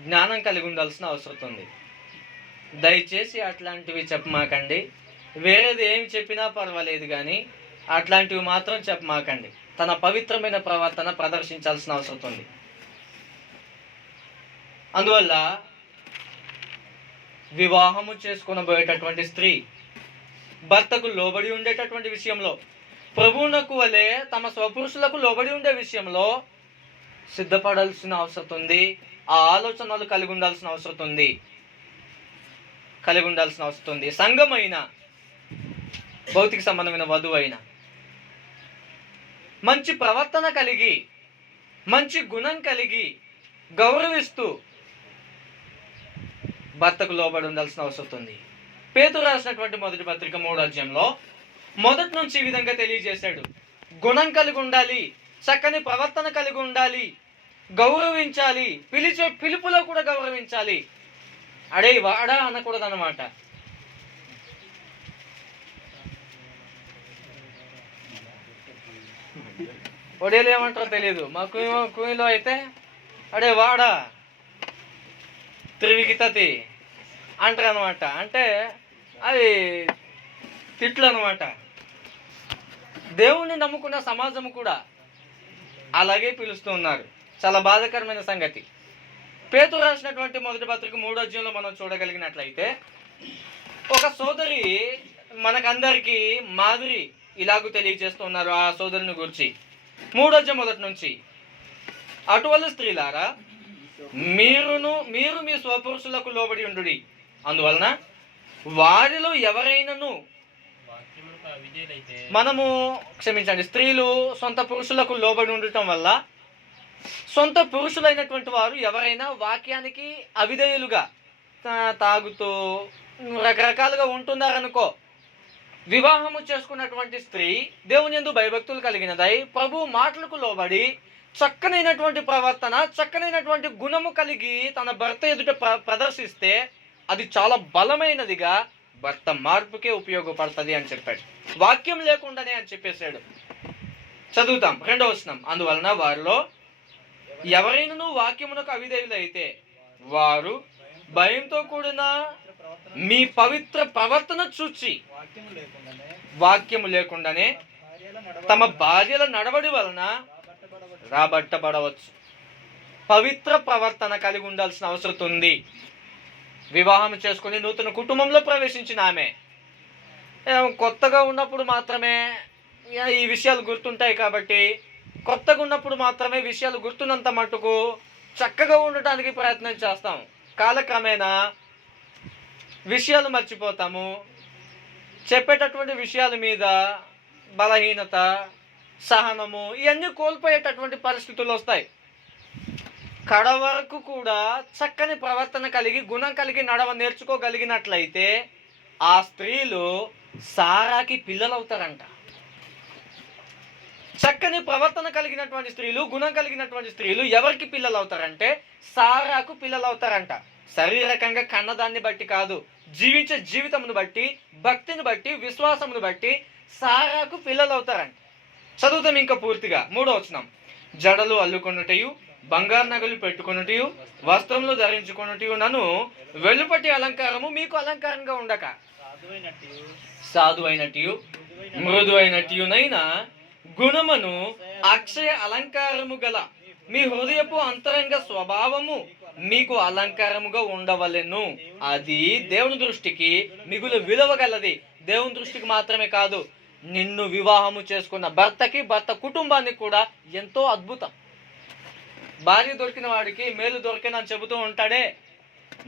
జ్ఞానం కలిగి ఉండాల్సిన అవసరం ఉంది. దయచేసి అట్లాంటివి చెప్పమాకండి. వేరేది ఏమి చెప్పినా పర్వాలేదు, కానీ అట్లాంటివి మాత్రం చెప్పమాకండి. తన పవిత్రమైన ప్రవర్తన ప్రదర్శించాల్సిన అవసరం ఉంది. అందువల్ల వివాహము చేసుకొనబోయేటటువంటి స్త్రీ భర్తకు లోబడి ఉండేటటువంటి విషయంలో, ప్రభువునకు వలె తమ స్వపురుషులకు లోబడి ఉండే విషయంలో సిద్ధపడాల్సిన అవసరం ఉంది. ఆ ఆలోచనలు కలిగి ఉండాల్సిన అవసరం ఉంది. సంఘమైన, భౌతిక సంబంధమైన వధువు అయినా మంచి ప్రవర్తన కలిగి, మంచి గుణం కలిగి, గౌరవిస్తూ భర్తకు లోబడి ఉండాల్సిన అవసరం ఉంది. పేతురు రాసినటువంటి మొదటి పత్రిక 3వ అధ్యాయంలో మొదటి నుంచి ఈ విధంగా తెలియజేశాడు. గుణం కలిగి ఉండాలి, చక్కని ప్రవర్తన కలిగి ఉండాలి, గౌరవించాలి, పిలిచే పిలుపులో కూడా గౌరవించాలి. అడే వాడా అనకూడదు అన్నమాట. ఒడేలు ఏమంటారో తెలియదు, మా కుయిలో అయితే అడే వాడా త్రివికితతి అంటారు అనమాట. అంటే అది తిట్లు అనమాట. దేవుణ్ణి నమ్ముకున్న సమాజం కూడా అలాగే పిలుస్తూ ఉన్నారు. చాలా బాధాకరమైన సంగతి. పేతురు రాసినటువంటి మొదటి పత్రిక 3వ అధ్యాయంలో మనం చూడగలిగినట్లయితే, ఒక సోదరి మనకందరికీ మాదిరి ఇలాగూ తెలియజేస్తున్నారు ఆ సోదరుని గురించి. 3వ అధ్యాయం మొదటి నుంచి, అటువల్ల స్త్రీలారా మీరు మీ స్వపురుషులకు లోబడి ఉండుడి, అందువలన వారిలో ఎవరైనాను స్త్రీలు సొంత పురుషులకు లోబడి ఉండటం వల్ల సొంత పురుషులైనటువంటి వారు ఎవరైనా వాక్యానికి అవిధేయులుగా తాగుతూ రకరకాలుగా ఉంటున్నారనుకో, వివాహము చేసుకున్నటువంటి స్త్రీ దేవుని యందు భయభక్తులు కలిగినదై ప్రభు మాటలకు లోబడి చక్కనైనటువంటి ప్రవర్తన, చక్కనైనటువంటి గుణము కలిగి తన భర్త ఎదుట ప్రదర్శిస్తే అది చాలా బలమైనదిగా భర్త మార్పుకే ఉపయోగపడుతుంది అని చెప్పాడు. వాక్యం లేకుండానే అని చెప్పేశాడు. చదువుతాం 2వ వచనం. అందువలన వారిలో ఎవరైనా వాక్యమునకు అవిధేయులైతే వారు భయంతో కూడిన మీ పవిత్ర ప్రవర్తన చూచి వాక్యము లేకుండానే తమ భార్యల నడవడి వలన రాబట్టబడవచ్చు. పవిత్ర ప్రవర్తన కలిగి ఉండాల్సిన అవసరం ఉంది. వివాహం చేసుకుని నూతన కుటుంబంలో ప్రవేశించిన ఆమె కొత్తగా ఉన్నప్పుడు మాత్రమే ఈ విషయాలు గుర్తుంటాయి కాబట్టి, కొత్తగా ఉన్నప్పుడు మాత్రమే విషయాలు గుర్తున్నంత మటుకు చక్కగా ఉండటానికి ప్రయత్నం చేస్తాం. కాలక్రమేణా విషయాలు మర్చిపోతాము. చెప్పేటటువంటి విషయాల మీద బలహీనత, సహనము ఇవన్నీ కోల్పోయేటటువంటి పరిస్థితులు వస్తాయి. కడ వరకు కూడా చక్కని ప్రవర్తన కలిగి, గుణం కలిగి నడవ నేర్చుకోగలిగినట్లయితే ఆ స్త్రీలు సారాకి పిల్లలు అవుతారంట. చక్కని ప్రవర్తన కలిగినటువంటి స్త్రీలు, గుణం కలిగినటువంటి స్త్రీలు ఎవరికి పిల్లలు అవుతారంటే సారాకు పిల్లలు అవుతారంట. శారీరకంగా కన్నదాన్ని బట్టి కాదు, జీవించే జీవితమును బట్టి, భక్తిని బట్టి, విశ్వాసమును బట్టి సారాకు పిల్లలు అవుతారంట. చదువుతాం ఇంకా పూర్తిగా. 3వ వచనం. జడలు అల్లుకొనుటయు, బంగారు నగలు పెట్టుకొనుటయు, వస్త్రములు ధరించుకొనుటయు నన్ను వెలుపటి అలంకారము మీకు అలంకారంగా ఉండక, సాధువైనట్టు మృదువైనట్టునైన గుణమును అక్షయ అలంకారము గల మీ హృదయపు అంతరంగ స్వభావము మీకు అలంకారముగా ఉండవలెను. అది దేవుని దృష్టికి మిగులు విలువ గలది. దేవుని దృష్టికి మాత్రమే కాదు, నిన్ను వివాహము చేసుకున్న భర్తకి, భర్త కుటుంబానికి కూడా ఎంతో అద్భుతం. భార్య దొరికిన వాడికి మేలు దొరికినని చెబుతూ ఉంటాడే,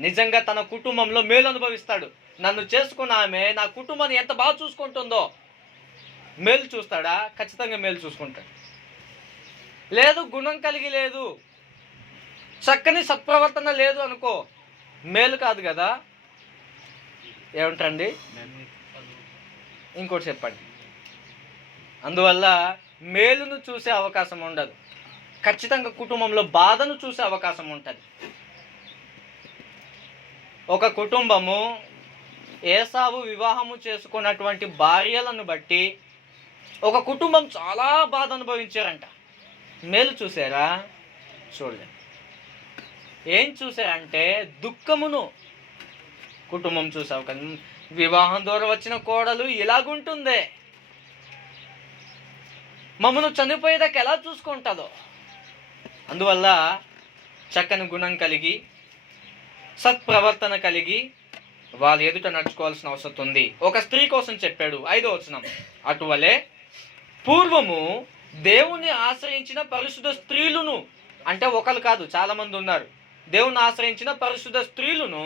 నిజంగా తన కుటుంబంలో మేలు అనుభవిస్తాడు. నన్ను చేసుకున్న ఆమె నా కుటుంబాన్ని ఎంత బాగా చూసుకుంటుందో, మేలు చూస్తాడా? ఖచ్చితంగా మేలు చూసుకుంటాడు. లేదు, గుణం కలిగి లేదు, చక్కని సత్ప్రవర్తన లేదు అనుకో, మేలు కాదు కదా. ఏమిటండి, ఇంకోటి చెప్పండి. అందువల్ల మేలును చూసే అవకాశం ఉండదు, ఖచ్చితంగా కుటుంబంలో బాధను చూసే అవకాశం ఉంటుంది. ఒక కుటుంబము ఏసావు వివాహము చేసుకున్నటువంటి భార్యలను బట్టి ఒక కుటుంబం చాలా బాధ అనుభవించారంట. మేలు చూసారా? చూడలేదు. ఏం చూసారంటే దుఃఖమును. కుటుంబం చూసావు కదా, వివాహం ద్వారా వచ్చిన కోడలు ఇలాగుంటుందే, మమ్మను చనిపోయేదాకా ఎలా చూసుకుంటుందో. అందువల్ల చక్కని గుణం కలిగి, సత్ప్రవర్తన కలిగి వాళ్ళ ఎదుట నడుచుకోవాల్సిన అవసరం ఉంది. ఒక స్త్రీ కోసం చెప్పాడు. 5వ వచనం. అటువలే పూర్వము దేవుని ఆశ్రయించిన పరిశుద్ధ స్త్రీలను, అంటే ఒకరు కాదు, చాలా మంది ఉన్నారు, దేవుని ఆశ్రయించిన పరిశుద్ధ స్త్రీలను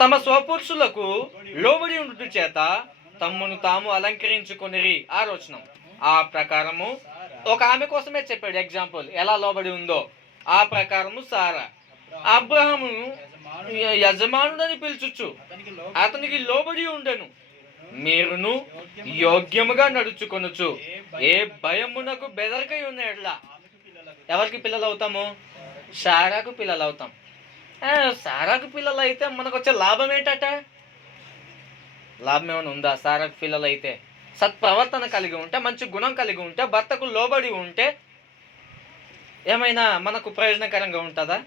తమ స్వపురుషులకు లోబడి ఉండుట చేత తమ్మును తాము అలంకరించుకొనిరి. 6వ వచనం. ఆ ప్రకారము ఒక ఆమె కోసమే చెప్పాడు ఎగ్జాంపుల్, ఎలా లోబడి ఉందో. ఆ ప్రకారము సారా అబ్రహాము యజమానుడని పిలుచుచు అతనికి లోబడి ఉండెను. మీరును యోగ్యముగా నడుచుకొనుచు ఏ భయమునకు బెదరకై ఉన్నాడులా. ఎవరికి పిల్లలు అవుతాము? సారాకు పిల్లలు అవుతాం. సారాకు పిల్లలు అయితే మనకు వచ్చే లాభం ఏంటట? లాభం ఏమైనా ఉందా? సారాకు పిల్లలు అయితే సత్ప్రవర్తన కలిగి ఉంటే, మంచి గుణం కలిగి ఉంటే, భర్తకు లోబడి ఉంటే ఏమైనా మనకు ప్రయోజనకరంగా ఉంటుందా?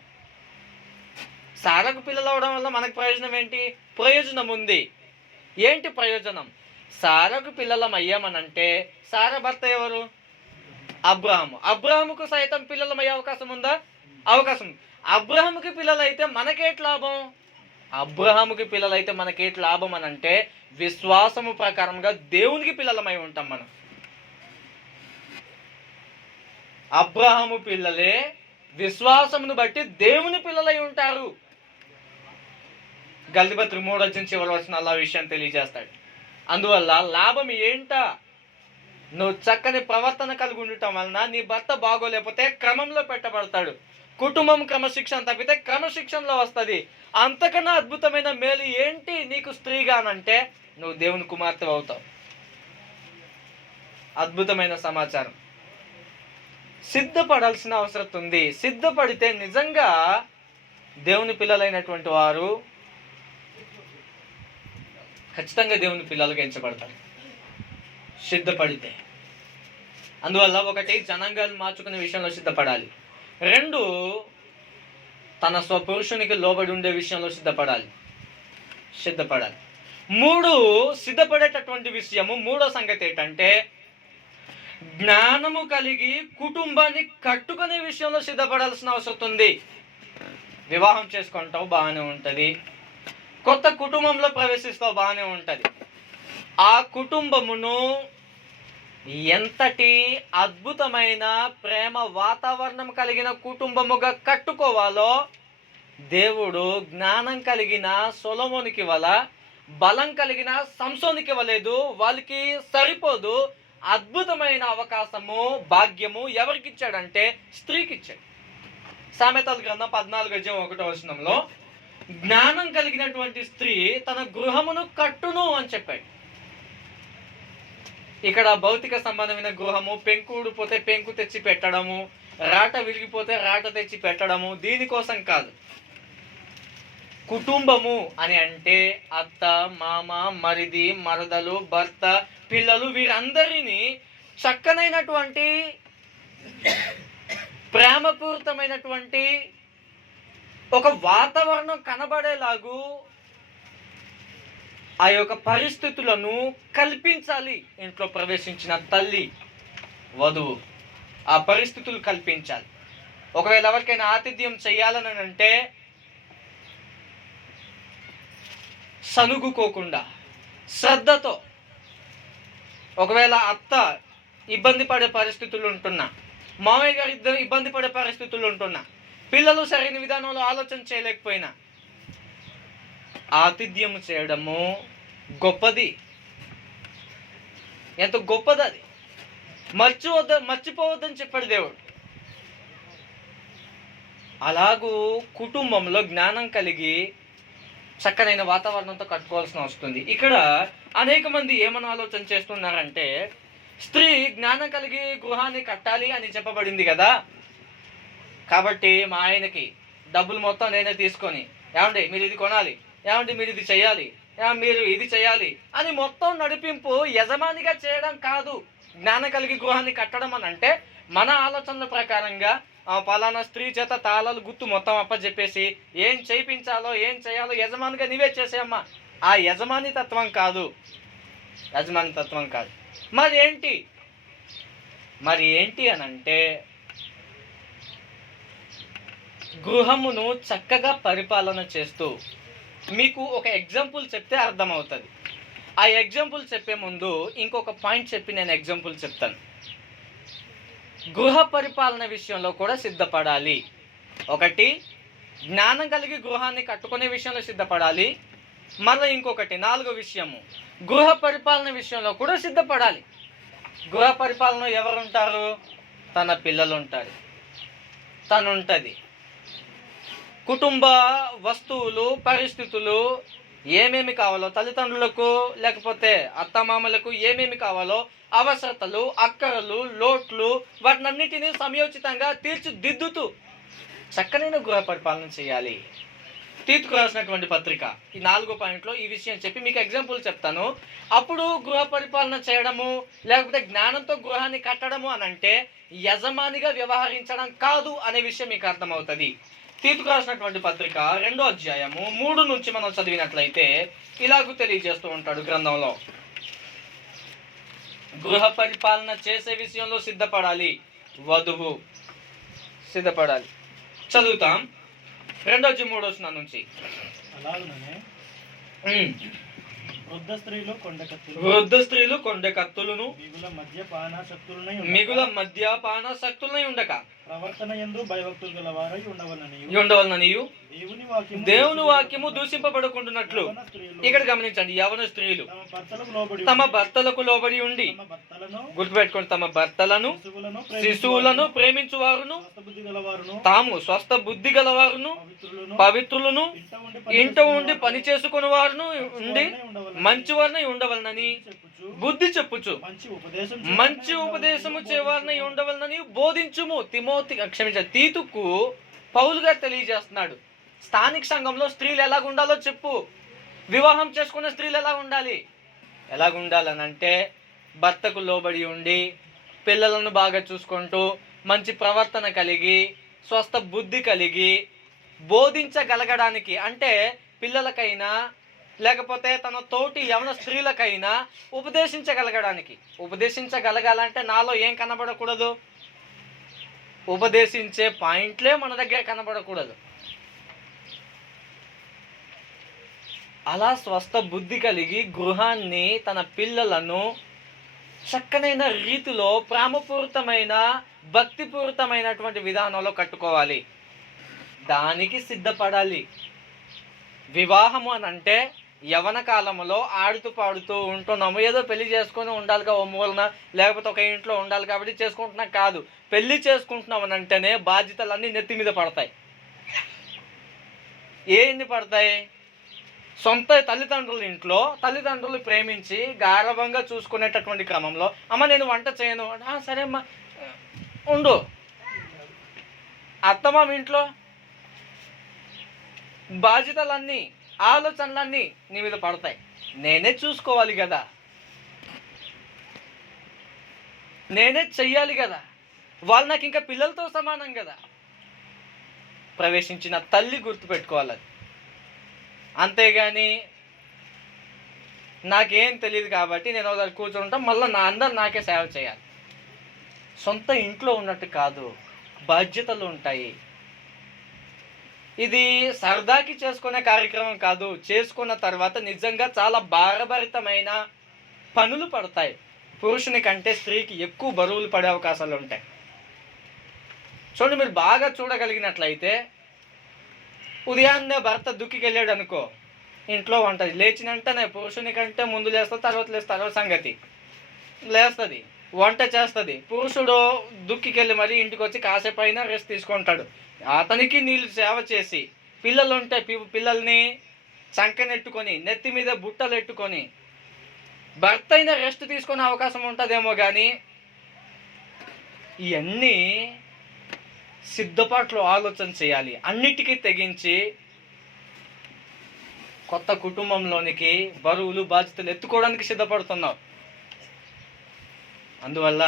సారాకు పిల్లలు అవడం వల్ల మనకు ప్రయోజనం ఏంటి? ప్రయోజనం ఉంది. ఏంటి ప్రయోజనం? సారాకు పిల్లలం అయ్యామనంటే, సారా భర్త ఎవరు? అబ్రహాము. అబ్రహాముకు సైతం పిల్లలం అయ్యే అవకాశం ఉందా? అవకాశం. అబ్రహాముకి పిల్లలు అయితే మనకేటి లాభం? అబ్రహాముకి పిల్లలు అయితే మనకేటి లాభం అని అంటే, విశ్వాసము ప్రకారంగా దేవునికి పిల్లలమై ఉంటాం మనం. అబ్రహాము పిల్లలే విశ్వాసమును బట్టి దేవుని పిల్లలై ఉంటారు. గల్తీపత్రి 3వ అధ్యాయం చివరి వచనాల్లో ఆ విషయం తెలియజేస్తాడు. అందువల్ల లాభం ఏంటా? నువ్వు చక్కని ప్రవర్తన కలిగి ఉండటం వలన నీ భర్త బాగోలేకపోతే క్రమంలో పెట్టబడతాడు. కుటుంబం క్రమశిక్షణ తప్పితే క్రమశిక్షణలో వస్తుంది. అంతకన్నా అద్భుతమైన మేలు ఏంటి నీకు స్త్రీగానంటే, నువ్వు దేవుని కుమార్తె అవుతావు. అద్భుతమైన సమాచారం. సిద్ధపడాల్సిన అవసరం ఉంది. సిద్ధపడితే నిజంగా దేవుని పిల్లలైనటువంటి వారు ఖచ్చితంగా దేవుని పిల్లలుగా ఎంచబడతారు, సిద్ధపడితే. అందువల్ల 1, జనాంగాలు మార్చుకునే విషయంలో సిద్ధపడాలి. 2, తన స్వపురుషునికి లోబడి ఉండే విషయంలో సిద్ధపడాలి. 3, సిద్ధపడేటటువంటి విషయము, 3వ సంగతి ఏంటంటే, జ్ఞానము కలిగి కుటుంబాన్ని కట్టుకునే విషయంలో సిద్ధపడాల్సిన అవసరం ఉంది. వివాహం చేసుకుంటావు, బాగానే ఉంటుంది. కొత్త కుటుంబంలో ప్రవేశిస్తావు, బాగానే ఉంటుంది. ఆ కుటుంబమును ఎంతటి అద్భుతమైన ప్రేమ వాతావరణం కలిగిన కుటుంబముగా కట్టుకోవాలో దేవుడు జ్ఞానం కలిగిన సొలొమోనుకి వల, బలం కలిగిన సంసోనుకి ఇవ్వలేదు. వాళ్ళకి సరిపోదు. అద్భుతమైన అవకాశము, భాగ్యము ఎవరికి ఇచ్చాడంటే స్త్రీకి ఇచ్చాడు. సామెతల గ్రంథం 14వ అధ్యాయం 1వ వచనంలో జ్ఞానం కలిగినటువంటి స్త్రీ తన గృహమును కట్టును అని చెప్పాడు. ఇక్కడ భౌతిక సంబంధమైన గృహము, పెంకు ఊడిపోతే పెంకు తెచ్చి పెట్టడము, రాట విరిగిపోతే రాట తెచ్చి పెట్టడము, దీనికోసం కాదు. కుటుంబము అని అంటే అత్త, మామ, మరిది, మరదలు, భర్త, పిల్లలు, వీరందరినీ చక్కనైనటువంటి ప్రేమపూరితమైనటువంటి ఒక వాతావరణం కనబడేలాగూ ఆ యొక్క పరిస్థితులను కల్పించాలి. ఇంట్లో ప్రవేశించిన తల్లి వధువు ఆ పరిస్థితులు కల్పించాలి. ఒకవేళ ఎవరికైనా ఆతిథ్యం చేయాలని అంటే సనుగుకోకుండా శ్రద్ధతో, ఒకవేళ అత్త ఇబ్బంది పడే పరిస్థితులు ఉంటున్నా, మామయ్య గారు ఇబ్బంది పడే పరిస్థితులు ఉంటున్నా, పిల్లలు సరైన విధానంలో ఆలోచన చేయలేకపోయినా ఆతిథ్యం చేయడము గొప్పది. ఎంత గొప్పది అది. మర్చిపోవద్దని చెప్పాడు దేవుడు. అలాగూ కుటుంబంలో జ్ఞానం కలిగి చక్కనైన వాతావరణంతో కట్టుకోవాల్సిన వస్తుంది. ఇక్కడ అనేక మంది ఏమని ఆలోచన చేస్తున్నారంటే, స్త్రీ జ్ఞానం కలిగి గృహాన్ని కట్టాలి అని చెప్పబడింది కదా, కాబట్టి మా ఆయనకి డబ్బులు మొత్తం నేనే తీసుకొని, ఏమండి మీరు ఇది కొనాలి, ఏమండి మీరు ఇది చేయాలి, మీరు ఇది చేయాలి అని మొత్తం నడిపింపు యజమానిగా చేయడం కాదు. జ్ఞానం కలిగి గృహాన్ని కట్టడం అని అంటే మన ఆలోచనల ప్రకారంగా పలానా స్త్రీ చేత తాళాలు గుర్తు మొత్తం అప్పచెప్పేసి ఏం చేయించాలో ఏం చేయాలో యజమానిగా నీవే చేసేయమ్మా. ఆ యజమాని తత్వం కాదు. మరి ఏంటి అని అంటే, గృహమును చక్కగా పరిపాలన చేస్తూ, మీకు ఒక ఎగ్జాంపుల్ చెప్తే అర్థమవుతుంది. ఆ ఎగ్జాంపుల్ చెప్పే ముందు ఇంకొక పాయింట్ చెప్పి నేను ఎగ్జాంపుల్ చెప్తాను. గృహ పరిపాలన విషయంలో కూడా సిద్ధపడాలి. ఒకటి, జ్ఞానం కలిగి గృహాన్ని కట్టుకునే విషయంలో సిద్ధపడాలి. మళ్ళీ ఇంకొకటి, 4వ విషయము, గృహ పరిపాలన విషయంలో కూడా సిద్ధపడాలి. గృహ పరిపాలన ఎవరుంటారు? తన పిల్లలు ఉంటారు, తనుంటుంది. కుటుంబ వస్తువులు, పరిస్థితులు ఏమేమి కావాలో తల్లిదండ్రులకు లేకపోతే అత్తమామలకు ఏమేమి కావాలో అవసరతలు, అక్కరలు, లోట్లు వాటినన్నిటినీ సమయోచితంగా తీర్చిదిద్దుతూ చక్కనైన గృహ పరిపాలన చేయాలి. తీతుకు రాసినటువంటి పత్రిక ఈ 4వ పాయింట్లో ఈ విషయం చెప్పి మీకు ఎగ్జాంపుల్ చెప్తాను. అప్పుడు గృహ పరిపాలన చేయడము లేకపోతే జ్ఞానంతో గృహాన్ని కట్టడము అని అంటే యజమానిగా వ్యవహరించడం కాదు అనే విషయం మీకు అర్థమవుతుంది. తీతుకు రాసినటువంటి పత్రిక 2వ అధ్యాయము 3 నుంచి మనం చదివినట్లయితే ఇలాగూ తెలియజేస్తూ ఉంటాడు గ్రంథంలో. గృహ పరిపాలన చేసే విషయంలో సిద్ధపడాలి, వధువు సిద్ధపడాలి. చదువుతాం 2:3 నుంచి. అలాగనే వృద్ధ స్త్రీలు కొండ కత్తులను మిగుల మద్యపానాసక్తులనై ఉండక ప్రవర్తన యందు భయభక్తులు గలవారై ఉండవలననియు దేవుని వాక్యము దూషింపబడకుంటున్నట్లు. ఇక్కడ గమనించండి, యవన స్త్రీలు తమ భర్తలకు లోబడి ఉండి, గుర్తుపెట్టుకోండి, తమ భర్తలను శిశువులను ప్రేమించువారును తాము స్వస్థ బుద్ధి గలవారును పవిత్రులను ఇంట ఉండి పని చేసుకుని వారును ఉండి మంచివారినై ఉండవలనని బుద్ధి చెప్పుచు మంచి ఉపదేశము చేవారినై ఉండవలనని బోధించుము. తీతుకు పౌలు గారు తెలియజేస్తున్నాడు, స్థానిక సంఘంలో స్త్రీలు ఎలాగ ఉండాలో చెప్పు. వివాహం చేసుకున్న స్త్రీలు ఎలాగ ఉండాలనంటే భర్తకు లోబడి ఉండి, పిల్లలను బాగా చూసుకుంటూ, మంచి ప్రవర్తన కలిగి, స్వస్థ బుద్ధి కలిగి, బోధించగలగడానికి అంటే పిల్లలకైనా లేకపోతే తన తోటి యవన స్త్రీలకైనా ఉపదేశించగలగాలంటే నాలో ఏం కనబడకూడదు? ఉపదేశించే పాయింట్లే మన దగ్గర కనబడకూడదు. అలా స్వస్థ బుద్ధి కలిగి గృహాన్ని, తన పిల్లలను చక్కనైన రీతిలో ప్రేమపూరితమైన భక్తిపూరితమైనటువంటి విధానంలో కట్టుకోవాలి. దానికి సిద్ధపడాలి. వివాహము అని అంటే యవన కాలంలో ఆడుతూ పాడుతూ ఉంటున్నాము, ఏదో పెళ్లి చేసుకొని ఉండాలిగా ఓ మూలన, లేకపోతే ఒక ఇంట్లో ఉండాలి కాబట్టి చేసుకుంటున్నాం కాదు. పెళ్లి చేసుకుంటున్నాం అని అంటేనే బాధ్యతలన్నీ నెత్తి మీద పడతాయి. ఏంది పడతాయి? సొంత తల్లిదండ్రుల ఇంట్లో తల్లిదండ్రులు ప్రేమించి గారవంగా చూసుకునేటటువంటి క్రమంలో, అమ్మ నేను వంట చేయను, సరే అమ్మా ఉండు. అత్తమ్మ ఇంట్లో బాధ్యతలన్నీ, ఆలోచనలన్నీ నీ మీద పడతాయి. నేనే చూసుకోవాలి కదా. నేనే చెయ్యాలి కదా, వాళ్ళు నాకు ఇంకా పిల్లలతో సమానం కదా. ప్రవేశించిన తల్లి గుర్తుపెట్టుకోవాలి అది. అంతేగాని నాకేం తెలియదు కాబట్టి నేను ఒకసారి కూర్చుంటాం, మళ్ళీ అందరు నాకే సేవ చేయాలి. సొంత ఇంట్లో ఉన్నట్టు కాదు, బాధ్యతలు ఉంటాయి. ఇది సరదాకి చేసుకునే కార్యక్రమం కాదు, చేసుకున్న తర్వాత నిజంగా చాలా భారభరితమైన పనులు పడతాయి. పురుషుని కంటే స్త్రీకి ఎక్కువ బరువులు పడే అవకాశాలు ఉంటాయి. చూడండి, మీరు బాగా చూడగలిగినట్లయితే ఉదయాన్నే భర్త దుక్కికి వెళ్ళాడు అనుకో, ఇంట్లో వంట లేచిన వెంటనే పురుషుని కంటే ముందు లేస్తుంది, తర్వాత సంగతి లేస్తుంది, వంట చేస్తుంది. పురుషుడు దుక్కికి వెళ్ళి మరి ఇంటికి వచ్చి కాసేపు అయినా రెస్ట్ తీసుకుంటాడు. అతనికి నీళ్ళు సేవ చేసి, పిల్లలు ఉంటే పిల్లల్ని చంకనెట్టుకొని నెత్తి మీద బుట్టలు ఎట్టుకొని భర్త అయినా రెస్ట్ తీసుకునే అవకాశం ఉంటుందేమో. కానీ ఇవన్నీ సిద్ధపాట్లు ఆలోచన చేయాలి. అన్నిటికీ తెగించి కొత్త కుటుంబంలోనికి బరువులు బాధ్యతలు ఎత్తుకోవడానికి సిద్ధపడుతున్నావు. అందువల్ల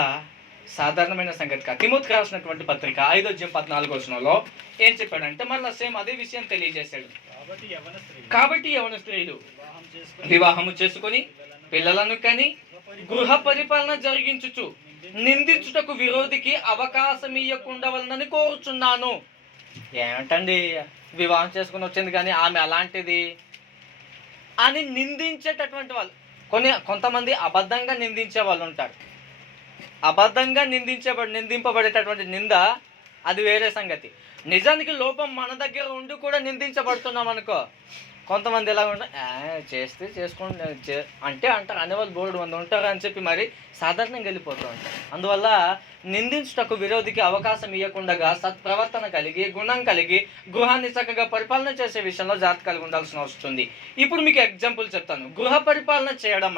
సాధారణమైన సంగతి కాదు. తిమోతికి రాసినటువంటి పత్రిక 5:14 ఏం చెప్పాడంటే మళ్ళీ సేమ్ అదే విషయం తెలియజేశాడు. కాబట్టి యవన స్త్రీలు వివాహము చేసుకొని పిల్లలను కని గృహ పరిపాలన జరిగించుచు నిందించుటకు విరోధికి అవకాశం ఇవ్వకుండవలనని కోరుచున్నాను. ఏమిటండి, వివాహం చేసుకుని వచ్చింది కానీ ఆమె అలాంటిది అని నిందించేటటువంటి వాళ్ళు కొంతమంది అబద్ధంగా నిందించే వాళ్ళు ఉంటారు. అబద్ధంగా నిందింపబడేటటువంటి నింద అది వేరే సంగతి. నిజానికి లోపం మన దగ్గర ఉండి కూడా నిందించబడుతున్నాం అనుకో, కొంతమంది ఎలా ఉంటారు, చేస్తే చేసుకోండి అంటే అంటారు, అనేవాళ్ళు బోర్డు మంది ఉంటారు అని చెప్పి మరి సాధారణంగా వెళ్ళిపోతూ ఉంటారు. అందువల్ల నిందించుటకు విరోధికి అవకాశం ఇవ్వకుండా సత్ప్రవర్తన కలిగి గుణం కలిగి గృహాన్ని చక్కగా పరిపాలన చేసే విషయంలో జాగ్రత్త కలిగి ఉండాల్సిన వస్తుంది. ఇప్పుడు మీకు ఎగ్జాంపుల్ చెప్తాను. గృహ పరిపాలన చేయడం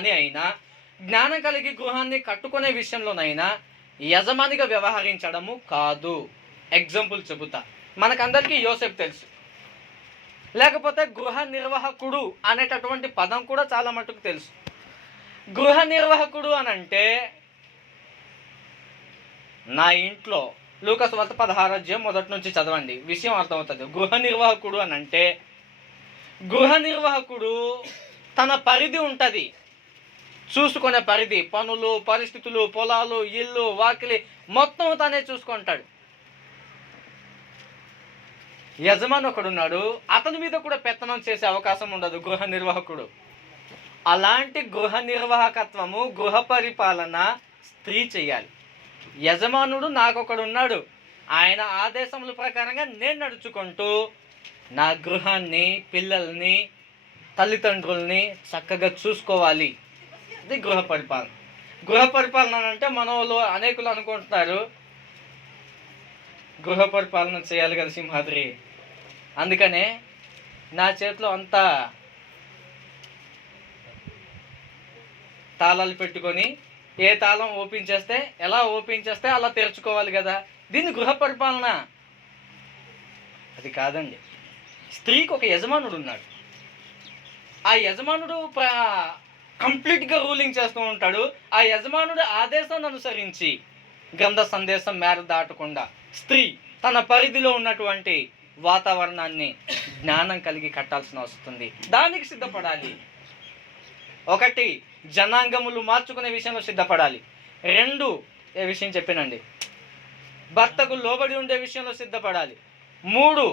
అని అయినా, జ్ఞానం కలిగి గృహాన్ని కట్టుకునే విషయంలోనైనా యజమానిగా వ్యవహరించడము కాదు. ఎగ్జాంపుల్ చెబుతా. మనకందరికీ యోసేపు తెలుసు, లేకపోతే గృహ నిర్వాహకుడు అనేటటువంటి పదం కూడా చాలా మటుకు తెలుసు. గృహ నిర్వాహకుడు అని అంటే నా ఇంట్లో లూకాసు వార్త 16 మొదటి నుంచి చదవండి, విషయం అర్థమవుతుంది. గృహ నిర్వాహకుడు అని అంటే గృహ నిర్వాహకుడు తన పరిధి ఉంటుంది, చూసుకునే పరిధి, పనులు, పరిస్థితులు, పొలాలు, ఇల్లు, వాకిలి మొత్తం తనే చూసుకుంటాడు. యజమాని ఒకడున్నాడు, అతని మీద కూడా పెత్తనం చేసే అవకాశం ఉండదు గృహ నిర్వాహకుడు. అలాంటి గృహ నిర్వాహకత్వము, గృహ పరిపాలన స్త్రీ చేయాలి. యజమానుడు నాకొకడున్నాడు, ఆయన ఆదేశముల ప్రకారంగా నేను నడుచుకుంటూ నా గృహాన్ని, పిల్లల్ని, తల్లిదండ్రుల్ని చక్కగా చూసుకోవాలి. ఇది గృహ పరిపాలన. గృహ పరిపాలన అంటే మన వాళ్ళు అనేకులు అనుకుంటున్నారు, గృహ పరిపాలన చేయాలి కదా సింహాద్రి, అందుకనే నా చేతిలో అంతా తాళాలు పెట్టుకొని ఏ తాళం ఓపెన్ చేస్తే ఎలా ఓపెన్ చేస్తే అలా తెరుచుకోవాలి కదా, దీన్ని గృహ పరిపాలన. అది కాదండి. స్త్రీకి ఒక యజమానుడు ఉన్నాడు, ఆ యజమానుడు కంప్లీట్గా రూలింగ్ చేస్తూ ఉంటాడు. ఆ యజమానుడు ఆదేశాన్ని అనుసరించి గ్రంథ సందేశం మేర దాటకుండా స్త్రీ తన పరిధిలో ఉన్నటువంటి వాతావరణాన్ని జ్ఞానం కలిగి కట్టాల్సిన వస్తుంది. దానికి సిద్ధపడాలి. 1, జనాంగములు మార్చుకునే విషయంలో సిద్ధపడాలి. 2, ఏ విషయం చెప్పానండి, భర్తకు లోబడి ఉండే విషయంలో సిద్ధపడాలి. 3,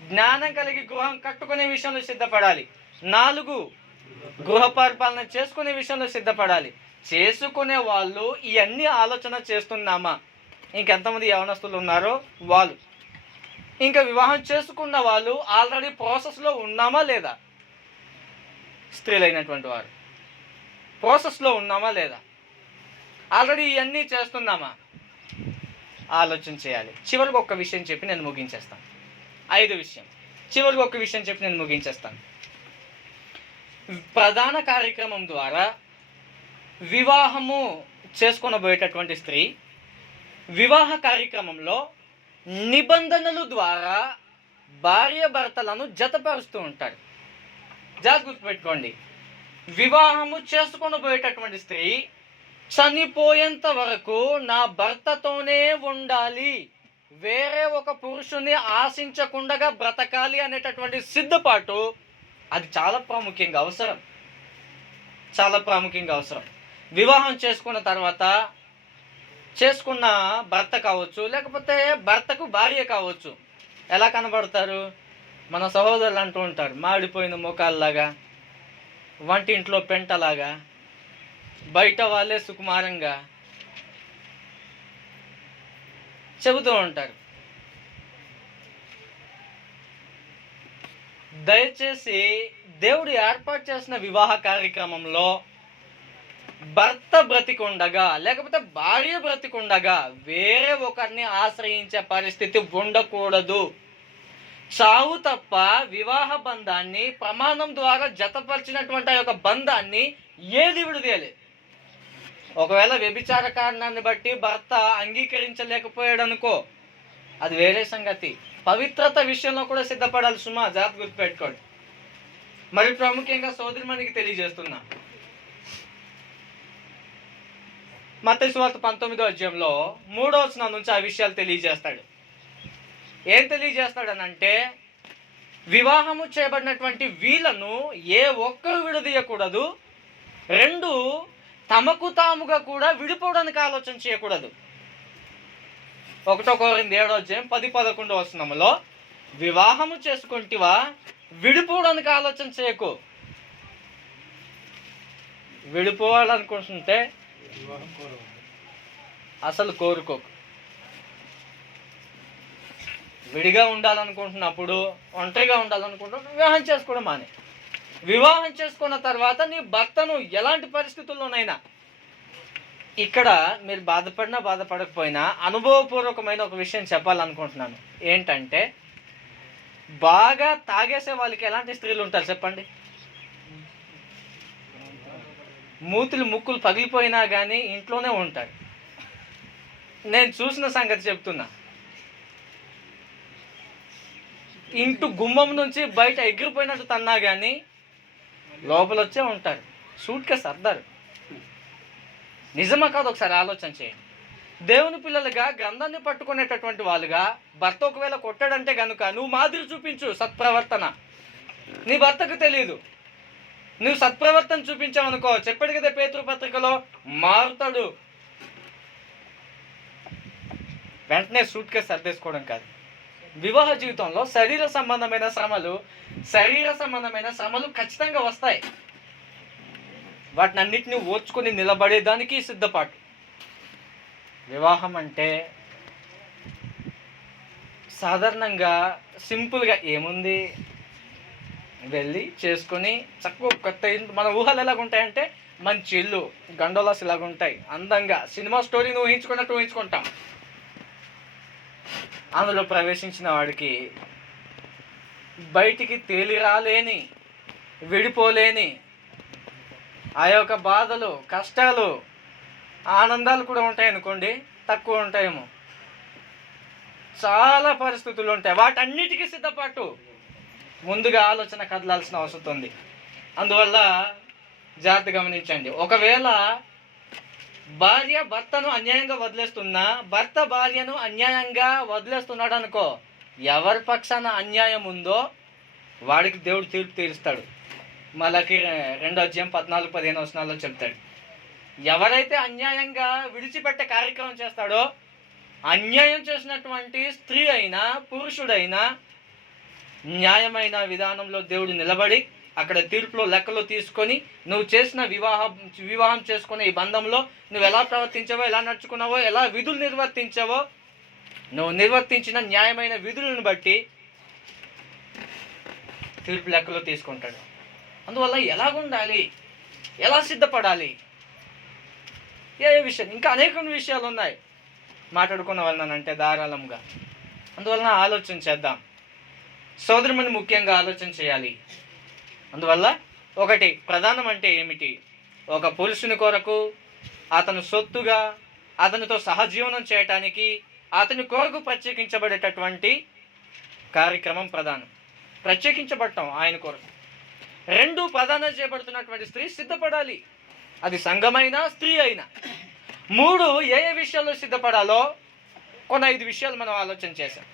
జ్ఞానం కలిగి గృహం కట్టుకునే విషయంలో సిద్ధపడాలి. 4, గృహ పరిపాలన చేసుకునే విషయంలో సిద్ధపడాలి. చేసుకునే వాళ్ళు ఇవన్నీ ఆలోచన చేస్తున్నామా? ఇంకెంతమంది యవనస్తులు ఉన్నారో వాళ్ళు, ఇంకా వివాహం చేసుకున్న వాళ్ళు ఆల్రెడీ ప్రాసెస్లో ఉన్నామా లేదా? స్త్రీలైనటువంటి వారు ప్రాసెస్లో ఉన్నామా లేదా? ఆల్రెడీ ఇవన్నీ చేస్తున్నామా? ఆలోచన చేయాలి. చివరికి ఒక్క విషయం చెప్పి నేను ముగించేస్తాను. 5 విషయం. చివరికి ఒక్క విషయం చెప్పి నేను ముగించేస్తాను. ప్రధాన కార్యక్రమం ద్వారా వివాహము చేసుకొనబోయేటటువంటి స్త్రీ వివాహ కార్యక్రమంలో నిబంధనల ద్వారా భార్య భర్తలను జతపరుస్తూ ఉంటాడు. జాగ్రత్త గుర్తుపెట్టుకోండి, వివాహము చేసుకొనబోయేటటువంటి స్త్రీ చనిపోయేంత వరకు నా భర్తతోనే ఉండాలి, వేరే ఒక పురుషుని ఆశించకుండా బ్రతకాలి అనేటటువంటి సిద్ధపాటు అది చాలా ప్రాముఖ్యంగా అవసరం. చాలా ప్రాముఖ్యంగా అవసరం. వివాహం చేసుకున్న తర్వాత చేసుకున్న భర్త కావచ్చు, లేకపోతే భర్తకు భార్య కావచ్చు, ఎలా కనబడతారు? మన సహోదరులు అంటూ ఉంటారు, మాడిపోయిన ముఖాల్లాగా, వంటింట్లో పెంటలాగా, బయట వాళ్ళే సుకుమారంగా చెబుతూ ఉంటారు. దయచేసి దేవుడు ఏర్పాటు చేసిన వివాహ కార్యక్రమంలో భర్త బ్రతికుండగా, లేకపోతే భార్య బ్రతికుండగా వేరే ఒకరిని ఆశ్రయించే పరిస్థితి ఉండకూడదు. చావు తప్ప వివాహ బంధాన్ని, ప్రమాణం ద్వారా జతపరిచినటువంటి ఆ యొక్క బంధాన్ని ఏది విడదీయలేదు. ఒకవేళ వ్యభిచార కారణాన్ని బట్టి భర్త అంగీకరించలేకపోయాడు అనుకో, అది వేరే సంగతి. పవిత్రత విషయంలో కూడా సిద్ధపడాలి సుమా, జాగ్రత్త గుర్తుపెట్టుకోండి. మరి ప్రాముఖ్యంగా సోదరిమణికి తెలియజేస్తున్నా, మత్తయి సువార్త 19వ అధ్యాయంలో 3వ వచనం నుంచి ఆ విషయాలు తెలియజేస్తాడు. ఏం తెలియజేస్తాడనంటే, వివాహము చేయబడినటువంటి వీళ్ళను ఏ ఒక్కరు విడదీయకూడదు, 2 తమకు తాముగా కూడా విడిపోవడానికి ఆలోచన చేయకూడదు. 1 కొరింథీ 7వ అధ్యాయం 10-11 వచనంలో, వివాహము చేసుకుంటివా, విడిపోవడానికి ఆలోచన చేయకు. విడిపోవాలనుకుంటుంటే అసలు కోరుకోకు. విడిగా ఉండాలనుకుంటున్నప్పుడు, ఒంటరిగా ఉండాలనుకుంటున్నప్పుడు వివాహం చేసుకోవడం మానే. వివాహం చేసుకున్న తర్వాత నీ భర్తను ఎలాంటి పరిస్థితుల్లోనైనా, ఇక్కడ మీరు బాధపడినా బాధపడకపోయినా అనుభవపూర్వకమైన ఒక విషయం చెప్పాలనుకుంటున్నాను. ఏంటంటే, బాగా తాగేసే వాళ్ళకి ఎలాంటి స్త్రీలు ఉంటారు చెప్పండి? మూతులు ముక్కులు పగిలిపోయినా కానీ ఇంట్లోనే ఉంటారు. నేను చూసిన సంగతి చెప్తున్నా. ఇంటి గుమ్మం నుంచి బయట ఎగిరిపోయినట్టు తన్నా కానీ లోపల వచ్చే ఉంటారు. సూట్ కేసు సర్దారు. నిజమా కాదు ఒకసారి ఆలోచన చేయండి. దేవుని పిల్లలుగా గ్రంథాన్ని పట్టుకునేటటువంటి వాళ్ళుగా భర్త ఒకవేళ కొట్టాడంటే కనుక నువ్వు మాదిరి చూపించు సత్ప్రవర్తన. నీ భర్తకు తెలియదు, నువ్వు సత్ప్రవర్తన చూపించావనుకో, చెప్పాడు కదా పేతురు పత్రికలో, మారుతాడు. వెంటనే సూట్ కేసు సర్దేసుకోవడం కాదు. వివాహ జీవితంలో శరీర సంబంధమైన శ్రమలు ఖచ్చితంగా వస్తాయి. వాటిని అన్నిటిని ఓర్చుకొని నిలబడేదానికి సిద్ధపాటు. వివాహం అంటే సాధారణంగా సింపుల్గా ఏముంది, వెళ్ళి చేసుకొని చక్కగా కొత్త ఇల్లు. మన ఊహలు ఎలాగుంటాయంటే మంచి ఇల్లు, గండోలాస్ ఇలాగుంటాయి, అందంగా సినిమా స్టోరీని ఊహించుకున్నట్టు ఊహించుకుంటాం. అందులో ప్రవేశించిన వాడికి బయటికి తేలిరాలేని, విడిపోలేని ఆ యొక్క బాధలు, కష్టాలు, ఆనందాలు కూడా ఉంటాయనుకోండి, తక్కువ ఉంటాయేమో. చాలా పరిస్థితులు ఉంటాయి. వాటన్నిటికీ సిద్ధపాటు ముందుగా ఆలోచన కదలాల్సిన అవసరం ఉంది. అందువల్ల జాగ్రత్త గమనించండి. ఒకవేళ భార్య భర్తను అన్యాయంగా వదిలేస్తున్నా, భర్త భార్యను అన్యాయంగా వదిలేస్తున్నాడు అనుకో, ఎవరి పక్షాన అన్యాయం ఉందో వాడికి దేవుడు తీర్పు తీరుస్తాడు. మలకి 2వ అధ్యాయం 14-15 వచనాల్లో చెప్తాడు. ఎవరైతే అన్యాయంగా విడిచిపెట్టే కార్యక్రమం చేస్తాడో, అన్యాయం చేసినటువంటి స్త్రీ అయినా పురుషుడైనా న్యాయమైన విధానంలో దేవుడు నిలబడి అక్కడ తీర్పులో లెక్కలో తీసుకొని, నువ్వు చేసిన వివాహం చేసుకునే ఈ బంధంలో నువ్వు ఎలా ప్రవర్తించావో, ఎలా నడుచుకున్నావో, ఎలా విధులు నిర్వర్తించావో, నువ్వు నిర్వర్తించిన న్యాయమైన విధులను బట్టి తీర్పు లెక్కలో తీసుకుంటాడు. అందువల్ల ఎలాగుండాలి, ఎలా సిద్ధపడాలి, ఏ విషయం, ఇంకా అనేక విషయాలు ఉన్నాయి మాట్లాడుకున్న వాళ్ళనంటే ధారాళంగా. అందువలన ఆలోచన చేద్దాం. సోదరుమని ముఖ్యంగా ఆలోచన చేయాలి. అందువల్ల ఒకటి, ప్రధానం అంటే ఏమిటి? ఒక పురుషుని కొరకు, అతను సొత్తుగా, అతనితో సహజీవనం చేయటానికి, అతని కొరకు ప్రత్యేకించబడేటటువంటి కార్యక్రమం ప్రధానం. ప్రత్యేకించబడటం ఆయన కొరకు. 2, ప్రధానం చేయబడుతున్నటువంటి స్త్రీ సిద్ధపడాలి. అది సంఘమైనా స్త్రీ అయినా. 3 ఏ ఏ విషయాల్లో సిద్ధపడాలో కొన్ని 5 విషయాలు మనం ఆలోచన చేసాం.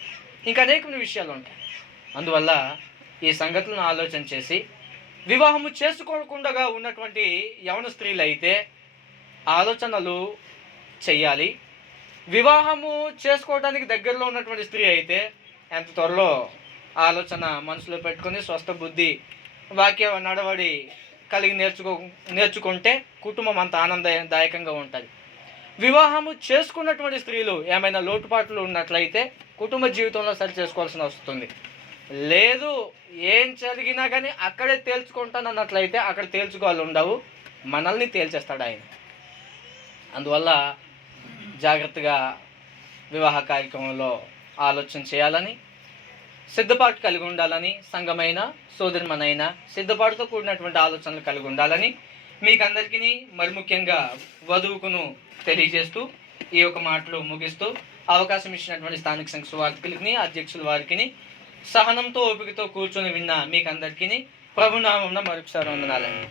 ఇంకా అనేక విషయాలు ఉంటాయి. అందువల్ల ఈ సంగతులను ఆలోచన చేసి వివాహము చేసుకోకుండా ఉన్నటువంటి యవన స్త్రీలు అయితే ఆలోచనలు చెయ్యాలి. వివాహము చేసుకోవడానికి దగ్గరలో ఉన్నటువంటి స్త్రీ అయితే ఎంత త్వరలో ఆలోచన మనసులో పెట్టుకొని స్వస్థ బుద్ధి వాక్య నడవడి కలిగి నేర్చుకుంటే కుటుంబం అంత ఆనందదాయకంగా ఉంటుంది. వివాహము చేసుకున్నటువంటి స్త్రీలు ఏమైనా లోటుపాట్లు ఉన్నట్లయితే కుటుంబ జీవితంలో సరి చేసుకోవాల్సిన వస్తుంది. లేదు ఏం జరిగినా కానీ అక్కడే తేల్చుకుంటానన్నట్లయితే అక్కడ తేల్చుకోవాలి ఉండవు, మనల్ని తేల్చేస్తాడు ఆయన. అందువల్ల జాగ్రత్తగా వివాహ కార్యక్రమంలో ఆలోచన చేయాలని, సిద్ధపాటు కలిగి ఉండాలని, సంఘమైన సోదరిమనైనా సిద్ధపాటుతో కూడినటువంటి ఆలోచనలు కలిగి ఉండాలని మీకు అందరికీ మరి ముఖ్యంగా వధువుకును తెలియజేస్తూ ఈ యొక్క మాటలు ముగిస్తూ అవకాశం ఇచ్చినటువంటి స్థానిక సంఘ సువార్థికులకి, అధ్యక్షుల వారికి సహనంతో ఓపికతో కూర్చొని విన్న మీకు అందరికీ ప్రభునామమున మరొకసారి వందనాలండి.